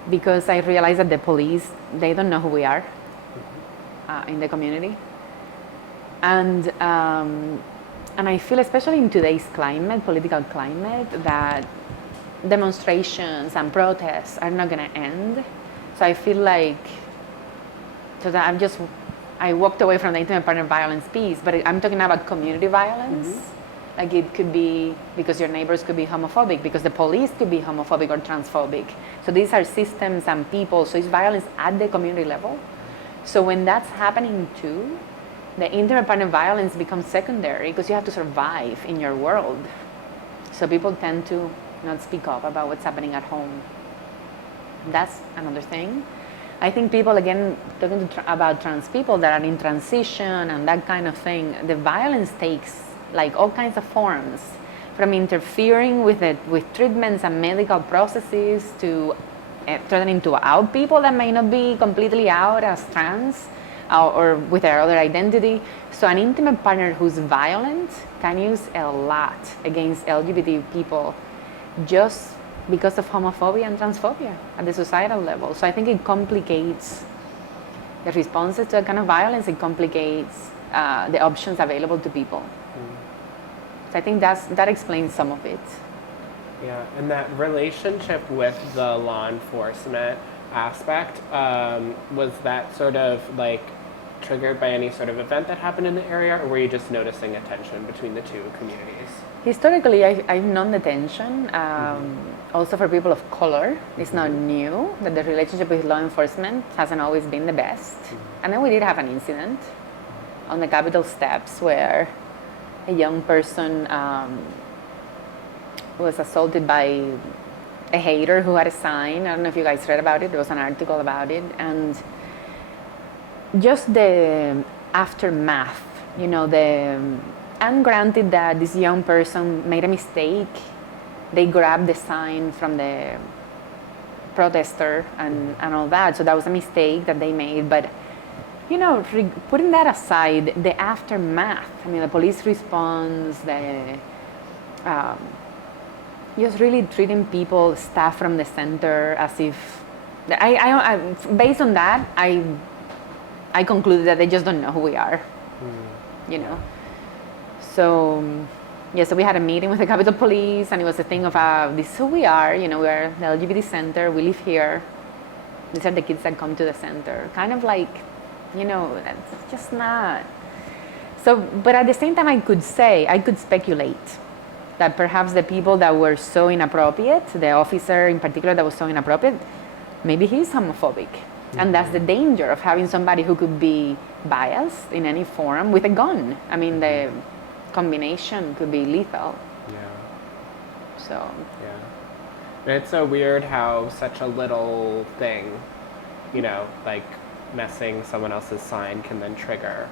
Because I realize that the police, they don't know who we are in the community. And I feel, especially in today's climate, political climate, that demonstrations and protests are not going to end. So I feel like, so that I walked away from the intimate partner violence piece, but I'm talking about community violence. Like it could be because your neighbors could be homophobic, because the police could be homophobic or transphobic. So these are systems and people, so it's violence at the community level. So when that's happening too, the intimate partner violence becomes secondary because you have to survive in your world. So people tend to not speak up about what's happening at home. That's another thing. I think people, again, talking about trans people that are in transition and that kind of thing, the violence takes like all kinds of forms, from interfering with treatments and medical processes to threatening to out people that may not be completely out as trans or with their other identity. So an intimate partner who's violent can use a lot against LGBT people just because of homophobia and transphobia at the societal level. So I think it complicates the responses to that kind of violence. It complicates the options available to people. So I think that explains some of it. Yeah, and that relationship with the law enforcement aspect, was that sort of like triggered by any sort of event that happened in the area, or were you just noticing a tension between the two communities? Historically, I've known the tension. Also for people of color, it's not new that the relationship with law enforcement hasn't always been the best. And then we did have an incident on the Capitol steps where a young person was assaulted by a hater who had a sign. I don't know if you guys read about it. There was an article about it. And just the aftermath, and granted that this young person made a mistake, they grabbed the sign from the protester and all that. So that was a mistake that they made. But, putting that aside, the aftermath, the police response, just really treating people, staff from the center, as if, based on that, I concluded that they just don't know who we are, So, so we had a meeting with the Capitol Police, and it was a thing of, this is who we are, we are the LGBT center, we live here. These are the kids that come to the center. Kind of like, that's just not. So, but at the same time, I could speculate that perhaps the people that were so inappropriate, the officer in particular that was so inappropriate, maybe he's homophobic. And that's the danger of having somebody who could be biased in any form with a gun. The combination could be lethal. Yeah. So. Yeah. And it's so weird how such a little thing, like messing someone else's sign can then trigger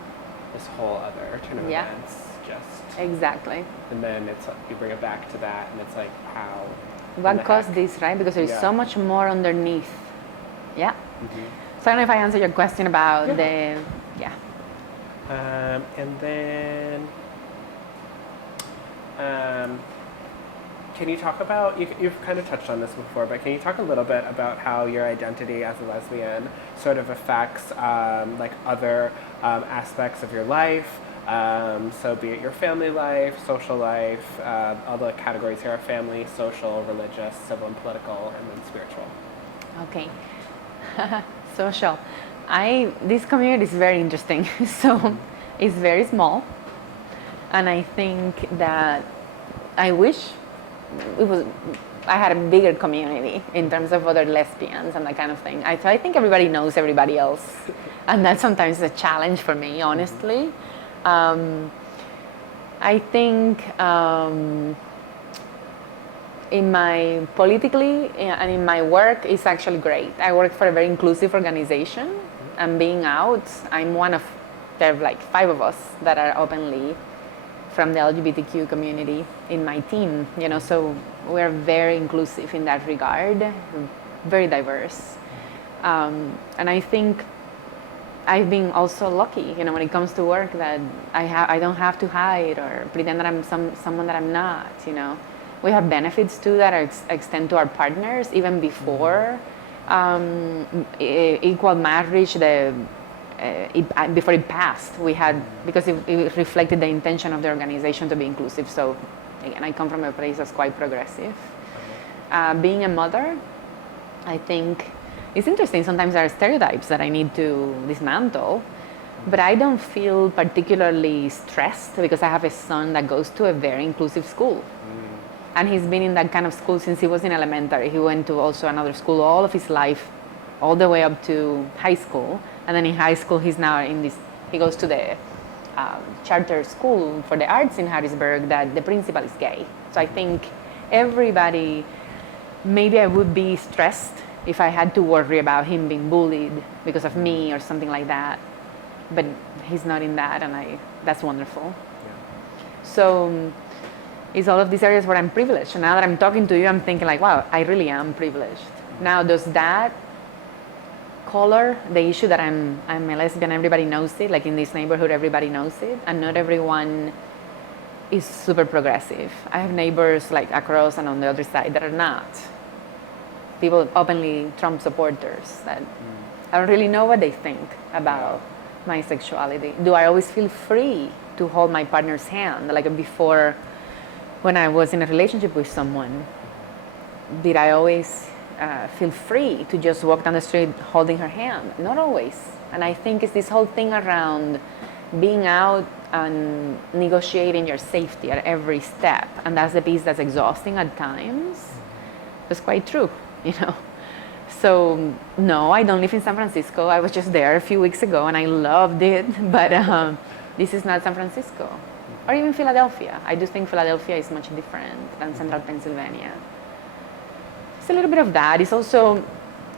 this whole other turn of events. Just. Exactly. And then you bring it back to that, and it's like, how? What caused this, right? Because there's so much more underneath. Yeah. So I don't know if I answered your question about and then, Can you talk about, you've kind of touched on this before, but can you talk a little bit about how your identity as a lesbian sort of affects like other aspects of your life? So be it your family life, social life, all the categories here are family, social, religious, civil and political, and then spiritual. Okay. Social. This community is very interesting. So it's very small, and I think that I wish I had a bigger community in terms of other lesbians and that kind of thing. So I think everybody knows everybody else, and that sometimes is a challenge for me, honestly. I think in my politically and in my work, it's actually great. I work for a very inclusive organization, and being out, I'm one of, there are like 5 of us that are openly from the LGBTQ community in my team, so we're very inclusive in that regard, very diverse. And I think I've been also lucky, when it comes to work, that I don't have to hide or pretend that I'm someone that I'm not, We have benefits too that extend to our partners even before equal marriage, before it passed, we had, because it reflected the intention of the organization to be inclusive. So again, I come from a place that's quite progressive. Being a mother, I think it's interesting. Sometimes there are stereotypes that I need to dismantle, but I don't feel particularly stressed because I have a son that goes to a very inclusive school. And he's been in that kind of school since he was in elementary. He went to also another school all of his life, all the way up to high school. And then in high school, he goes to the charter school for the arts in Harrisburg that the principal is gay. So I think everybody, maybe I would be stressed if I had to worry about him being bullied because of me or something like that. But he's not in that, and that's wonderful. Yeah. So it's all of these areas where I'm privileged. And now that I'm talking to you, I'm thinking like, wow, I really am privileged. Now, does that color the issue that I'm a lesbian? Everybody knows it. Like in this neighborhood, everybody knows it, and not everyone is super progressive. I have neighbors like across and on the other side that are not. People openly Trump supporters that I don't really know what they think about my sexuality. Do I always feel free to hold my partner's hand? Like before, when I was in a relationship with someone, did I always feel free to just walk down the street holding her hand? Not always. And I think it's this whole thing around being out and negotiating your safety at every step. And that's the piece that's exhausting at times. It's quite true, So, no, I don't live in San Francisco. I was just there a few weeks ago and I loved it. But this is not San Francisco. Or even Philadelphia. I do think Philadelphia is much different than central Pennsylvania. It's a little bit of that. It's also,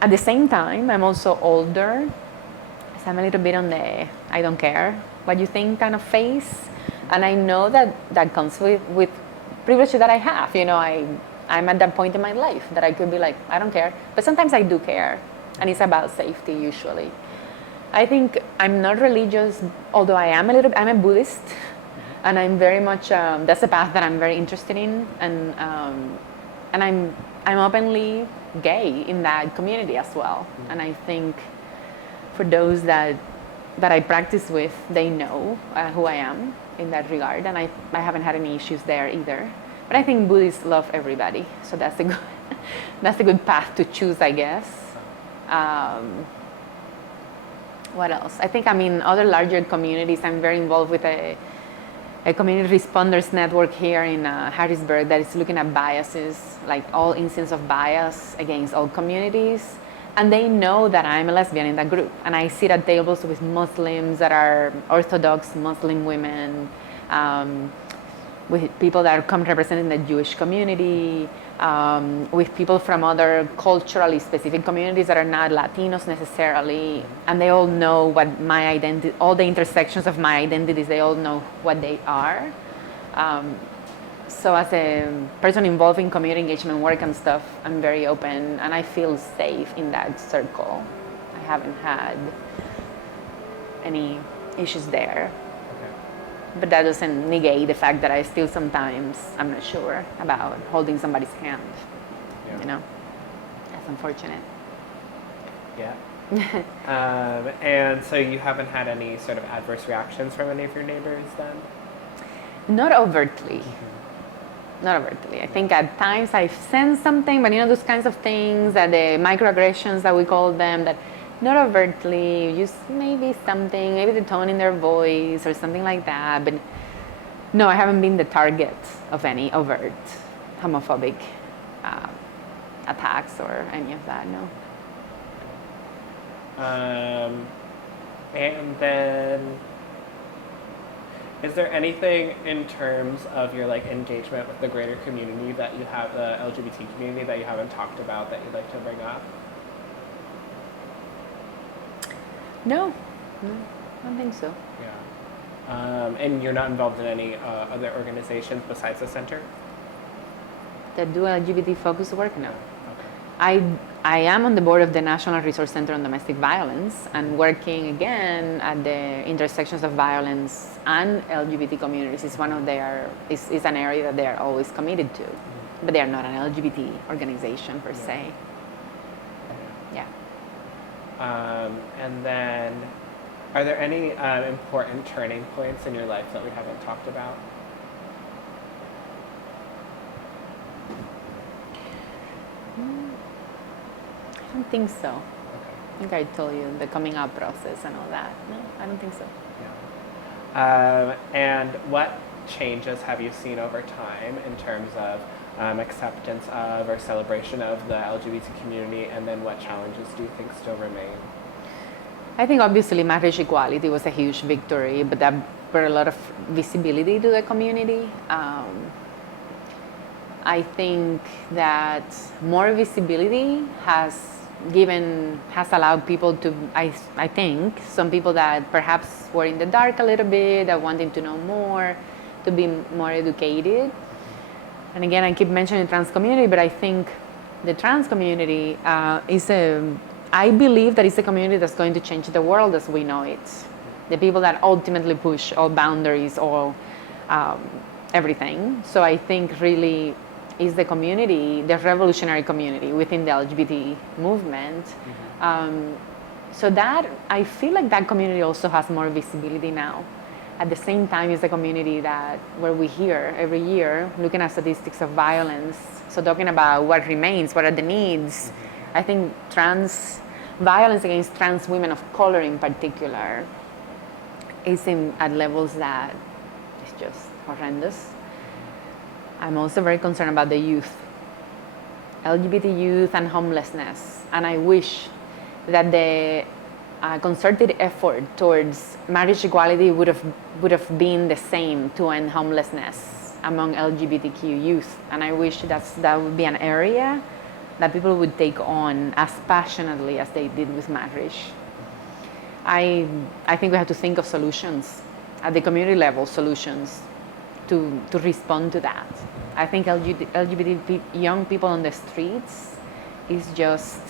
at the same time, I'm also older. So I'm a little bit on the I don't care what you think kind of phase. And I know that comes with privilege that I have. I'm at that point in my life that I could be like, I don't care. But sometimes I do care. And it's about safety usually. I think I'm not religious, although I'm a Buddhist. And I'm very much, that's a path that I'm very interested in. And I'm openly gay in that community as well. And I think for those that I practice with, they know who I am in that regard. And I haven't had any issues there either. But I think Buddhists love everybody. So that's a good path to choose, I guess. What else? I think I'm in other larger communities. I'm very involved with a community responders network here in Harrisburg that is looking at biases, like all instances of bias against all communities. And they know that I'm a lesbian in that group. And I sit at tables with Muslims that are Orthodox Muslim women, with people that come representing the Jewish community, with people from other culturally specific communities that are not Latinos necessarily, and they all know what my identity, all the intersections of my identities, they all know what they are. So as a person involved in community engagement work and stuff, I'm very open and I feel safe in that circle. I haven't had any issues there. but that doesn't negate the fact that I still sometimes I'm not sure about holding somebody's hand. Yeah. You know, that's unfortunate. Yeah. And so you haven't had any sort of adverse reactions from any of your neighbors then? Not overtly. Not overtly. I think at times I've sensed something, but those kinds of things, that the microaggressions that we call them, that not overtly, just maybe something, maybe the tone in their voice or something like that. But no, I haven't been the target of any overt homophobic attacks or any of that, no. And then, is there anything in terms of your engagement with the greater community that you have, the LGBT community, that you haven't talked about that you'd like to bring up? No, I don't think so. Yeah. And you're not involved in any other organizations besides the center? That do LGBT focused work? No. Okay. I am on the board of the National Resource Center on Domestic Violence and working again at the intersections of violence and LGBT communities is one of is an area that they are always committed to, but they are not an LGBT organization per se. Yeah. And then, are there any important turning points in your life that we haven't talked about? I don't think so. Okay. I think I told you the coming out process and all that. No, I don't think so. Yeah. And what changes have you seen over time in terms of acceptance of or celebration of the LGBT community, and then what challenges do you think still remain? I think obviously marriage equality was a huge victory, but that brought a lot of visibility to the community. I think that more visibility has allowed people to, I think, some people that perhaps were in the dark a little bit, that wanted to know more, to be more educated. And again, I keep mentioning trans community, but I think the trans community I believe that it's a community that's going to change the world as we know it. The people that ultimately push all boundaries, all everything. So I think really is the community, the revolutionary community within the LGBT movement. So that, I feel like that community also has more visibility now. At the same time, it's a community where we hear every year, looking at statistics of violence, so talking about what remains, what are the needs. I think violence against trans women of color in particular is at levels that is just horrendous. I'm also very concerned about the youth, LGBT youth and homelessness. And I wish that the concerted effort towards marriage equality would have been the same to end homelessness among LGBTQ youth. And I wish that would be an area that people would take on as passionately as they did with marriage. I think we have to think of solutions at the community level, solutions to respond to that. I think LGBT young people on the streets is just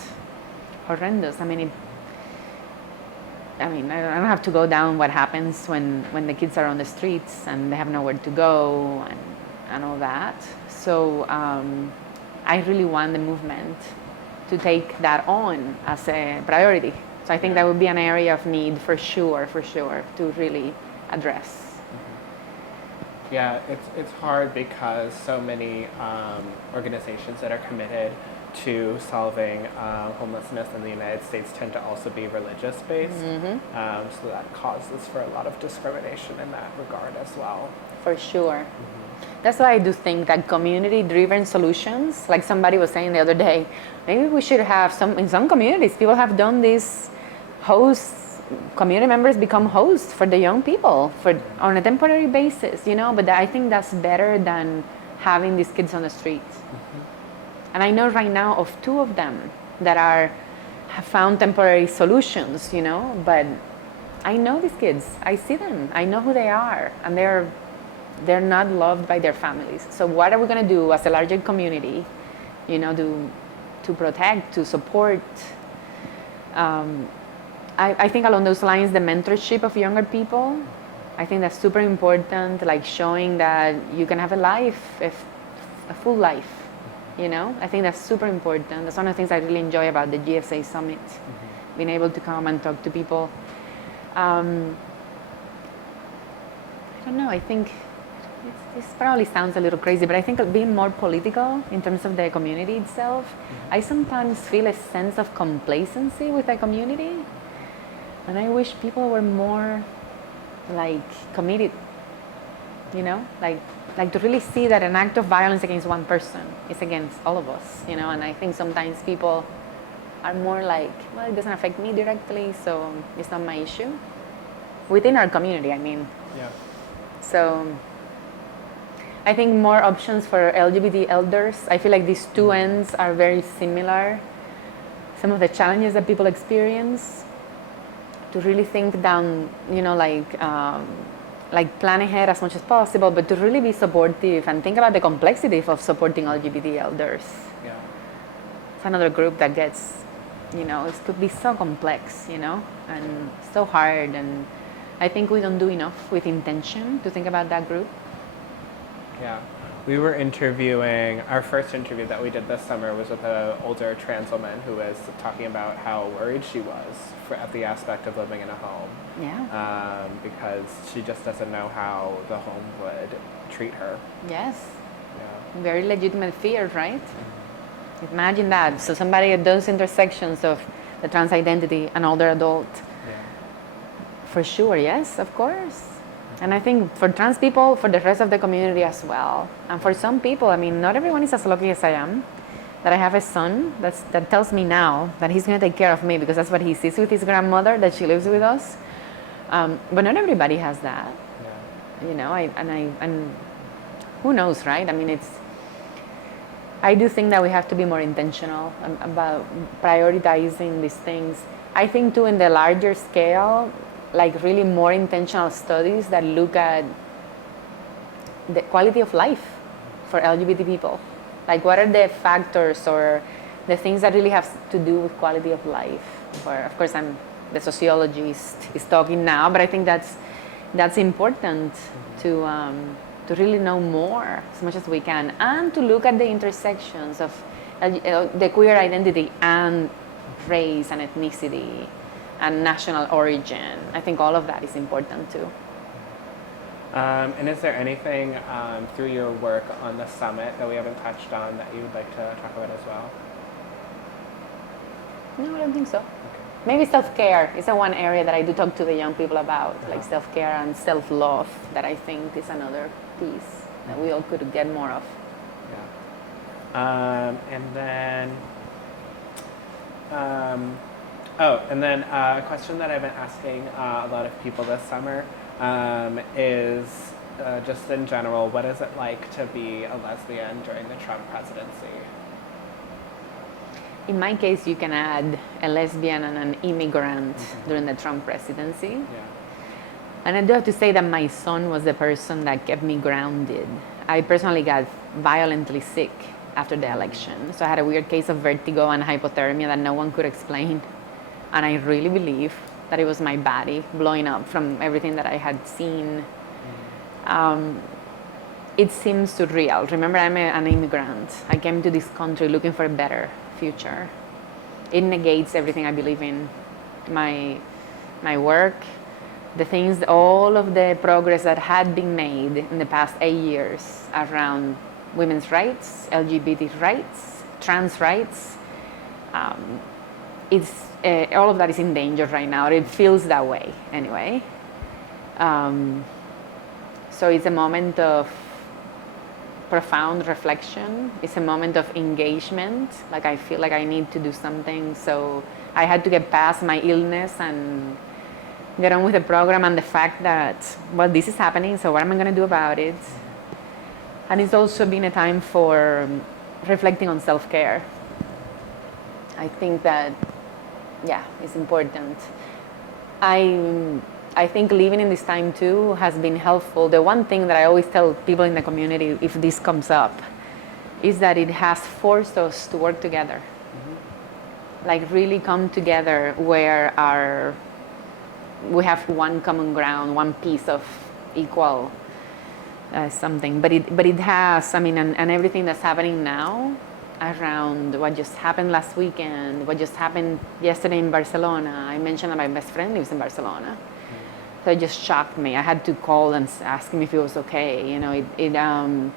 horrendous. I don't have to go down what happens when the kids are on the streets and they have nowhere to go and all that. So I really want the movement to take that on as a priority. So I think that would be an area of need for sure, to really address. Yeah, it's hard because so many organizations that are committed to solving homelessness in the United States tend to also be religious-based. So that causes for a lot of discrimination in that regard as well. For sure. That's why I do think that community-driven solutions, like somebody was saying the other day, maybe we should have in some communities, people have done this community members become hosts for the young people on a temporary basis, but I think that's better than having these kids on the streets. And I know right now of 2 of them that have found temporary solutions, but I know these kids, I see them, I know who they are, and they're not loved by their families. So what are we going to do as a larger community, to protect, to support? I think along those lines, the mentorship of younger people, I think that's super important, like showing that you can have a life, a full life, you know? I think that's super important. That's one of the things I really enjoy about the GSA Summit, being able to come and talk to people. I don't know, I think this probably sounds a little crazy, but I think being more political in terms of the community itself, I sometimes feel a sense of complacency with the community, and I wish people were more like committed, you know, like to really see that an act of violence against one person is against all of us, you know. And I think sometimes people are more like, well, it doesn't affect me directly, so it's not my issue within our community, I mean. Yeah. So I think more options for LGBT elders. I feel like these two ends are very similar. Some of the challenges that people experience, to really think down, you know, like plan ahead as much as possible, but to really be supportive and think about the complexity of supporting LGBT elders. Yeah. It's another group that gets, you know, it could be so complex, you know, and so hard. And I think we don't do enough with intention to think about that group. Yeah. We were interviewing, our first interview that we did this summer was with an older trans woman who was talking about how worried she was at the aspect of living in a home. Yeah. Because she just doesn't know how the home would treat her. Yes. Yeah. Very legitimate fear, right? Imagine that. So somebody at those intersections of the trans identity, an older adult. Yeah. For sure, yes, of course. And I think for trans people, for the rest of the community as well. And for some people, I mean, not everyone is as lucky as I am, that I have a son that tells me now that he's going to take care of me because that's what he sees with his grandmother, that she lives with us. But not everybody has that. Yeah. You know, and who knows, right? I mean, I do think that we have to be more intentional about prioritizing these things. I think too, in the larger scale, like really more intentional studies that look at the quality of life for LGBT people. Like what are the factors or the things that really have to do with quality of life? Or of course, I'm the sociologist is talking now, but I think that's important to really know more as much as we can, and to look at the intersections of the queer identity and race and ethnicity and national origin. I think all of that is important too. And is there anything through your work on the summit that we haven't touched on that you would like to talk about as well? No, I don't think so. Okay. Maybe self-care is the one area that I do talk to the young people about, like self-care and self-love, that I think is another piece that we all could get more of. Yeah. And then a question that I've been asking a lot of people this summer is just in general, what is it like to be a lesbian during the Trump presidency? In my case, you can add a lesbian and an immigrant during the Trump presidency. Yeah. And I do have to say that my son was the person that kept me grounded. I personally got violently sick after the election. So I had a weird case of vertigo and hypothermia that no one could explain. And I really believe that it was my body blowing up from everything that I had seen. It seems surreal. Remember, I'm an immigrant. I came to this country looking for a better future. It negates everything I believe in. My work, the things, all of the progress that had been made in the past 8 years around women's rights, LGBT rights, trans rights, it's all of that is in danger right now. It feels that way anyway. So it's a moment of profound reflection. It's a moment of engagement. Like I feel like I need to do something. So I had to get past my illness and get on with the program and the fact that, well, this is happening, so what am I going to do about it? And it's also been a time for reflecting on self-care. I think that, yeah, it's important. I think living in this time too has been helpful. The one thing that I always tell people in the community if this comes up is that it has forced us to work together. Like really come together where we have one common ground, one piece of equal something, but it has. I mean, and everything that's happening now around what just happened last weekend, what just happened yesterday in Barcelona. I mentioned that my best friend lives in Barcelona, so it just shocked me. I had to call and ask him if he was okay. You know,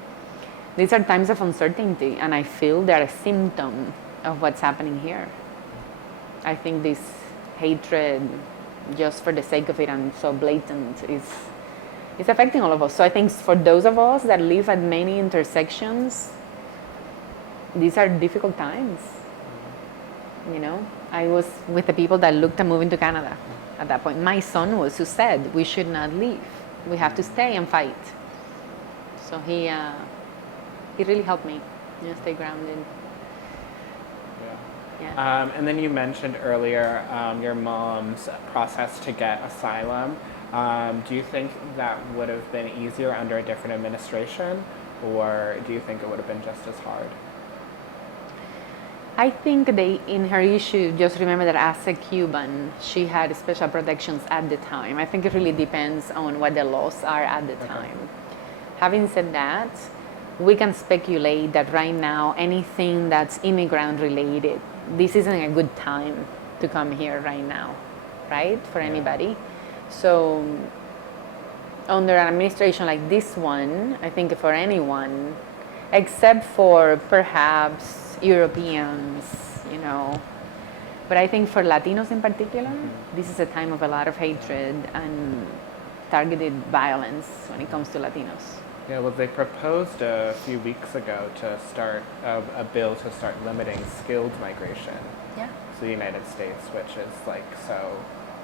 these are times of uncertainty, and I feel they're a symptom of what's happening here. I think this hatred, just for the sake of it and so blatant, is affecting all of us. So I think for those of us that live at many intersections, these are difficult times. You know, I was with the people that looked at moving to Canada at that point. My son was who said we should not leave. We have to stay and fight. So he really helped me, you know, stay grounded. Yeah. And then you mentioned earlier your mom's process to get asylum. Do you think that would have been easier under a different administration, or do you think it would have been just as hard? I think in her issue, just remember that as a Cuban, she had special protections at the time. I think it really depends on what the laws are at the time. Having said that, we can speculate that right now, anything that's immigrant related, this isn't a good time to come here right now, right? For anybody. So under an administration like this one, I think for anyone, except for perhaps Europeans, you know, but I think for Latinos in particular, this is a time of a lot of hatred and targeted violence when it comes to Latinos. Yeah, well, they proposed a few weeks ago to start a bill to start limiting skilled migration to the United States, which is like so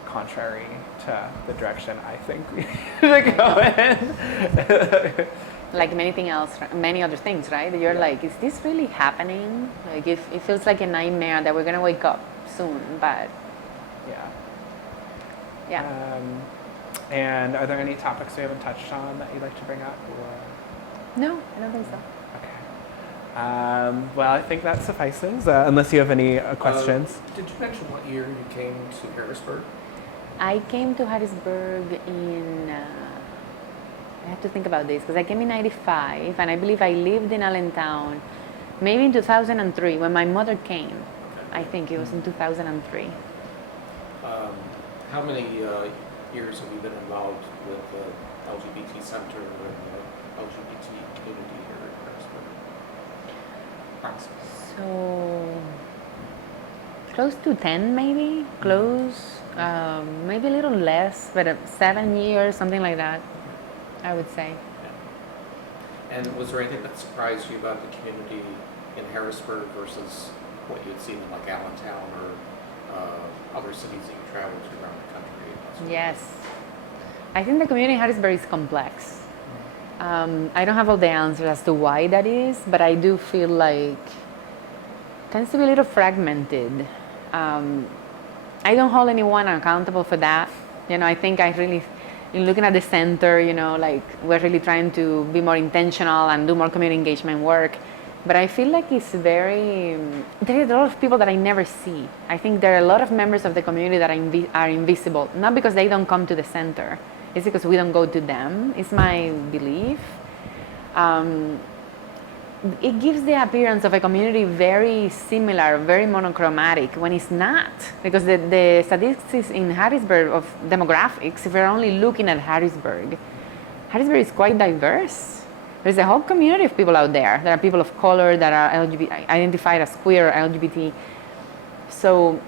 contrary to the direction I think we should go in. Like many other things, right? You're like, is this really happening? Like, it feels like a nightmare that we're gonna wake up soon, but yeah. And are there any topics we haven't touched on that you'd like to bring up? Or? No, I don't think so. Okay. Well, I think that suffices, unless you have any questions. Did you mention what year you came to Harrisburg? I came to Harrisburg in, I have to think about this, because I came in 95, and I believe I lived in Allentown maybe in 2003, when my mother came. I think it was in 2003. How many years have you been involved with the LGBT Center and the LGBT community here in Harrisburg? So, close to 10 maybe, maybe a little less, but 7 years, something like that, I would say. Yeah. And was there anything that surprised you about the community in Harrisburg versus what you had seen in like Allentown or other cities that you traveled to around the country? Yes. I think the community in Harrisburg is complex. I don't have all the answers as to why that is, but I do feel like it tends to be a little fragmented. I don't hold anyone accountable for that. You know, I think in looking at the center, you know, like we're really trying to be more intentional and do more community engagement work. But I feel like there are a lot of people that I never see. I think there are a lot of members of the community that are invisible, not because they don't come to the center. It's because we don't go to them, is my belief. It gives the appearance of a community very similar, very monochromatic, when it's not. Because the statistics in Harrisburg of demographics, if we're only looking at Harrisburg is quite diverse. There's a whole community of people out there. There are people of color that are identified as queer or LGBT. So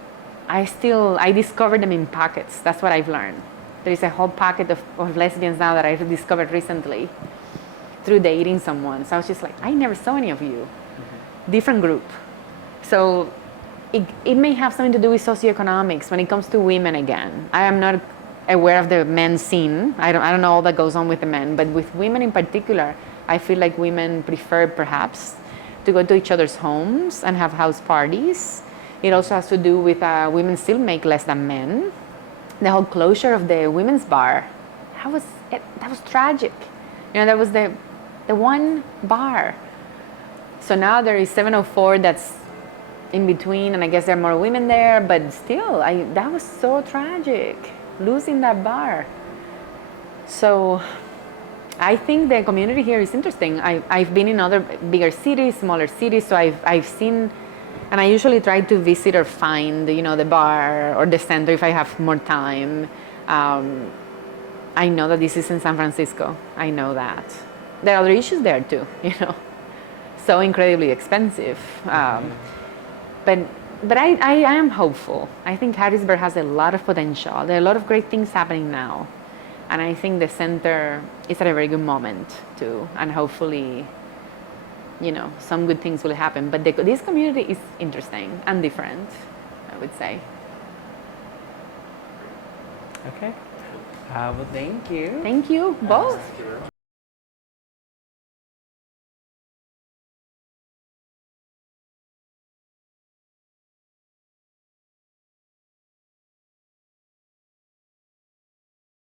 I discovered them in pockets. That's what I've learned. There is a whole pocket of lesbians now that I discovered recently through dating someone. So I was just like, I never saw any of you. Different group. So it may have something to do with socioeconomics when it comes to women again. I am not aware of the men's scene. I don't know all that goes on with the men, but with women in particular, I feel like women prefer perhaps to go to each other's homes and have house parties. It also has to do with women still make less than men. The whole closure of the women's bar, that was tragic. You know, that was the one bar. So now there is 704 that's in between, and I guess there are more women there, but still, that was so tragic, losing that bar. So I think the community here is interesting. I've been in other bigger cities, smaller cities, so I've seen, and I usually try to visit or find, the bar or the center if I have more time. I know that this is in San Francisco. I know that. There are other issues there too, so incredibly expensive. But I am hopeful. I think Harrisburg has a lot of potential. There are a lot of great things happening now. And I think the center is at a very good moment too. And hopefully, some good things will happen. But this community is interesting and different, I would say. Okay. Well, thank you. Thank you both. Thank you very much.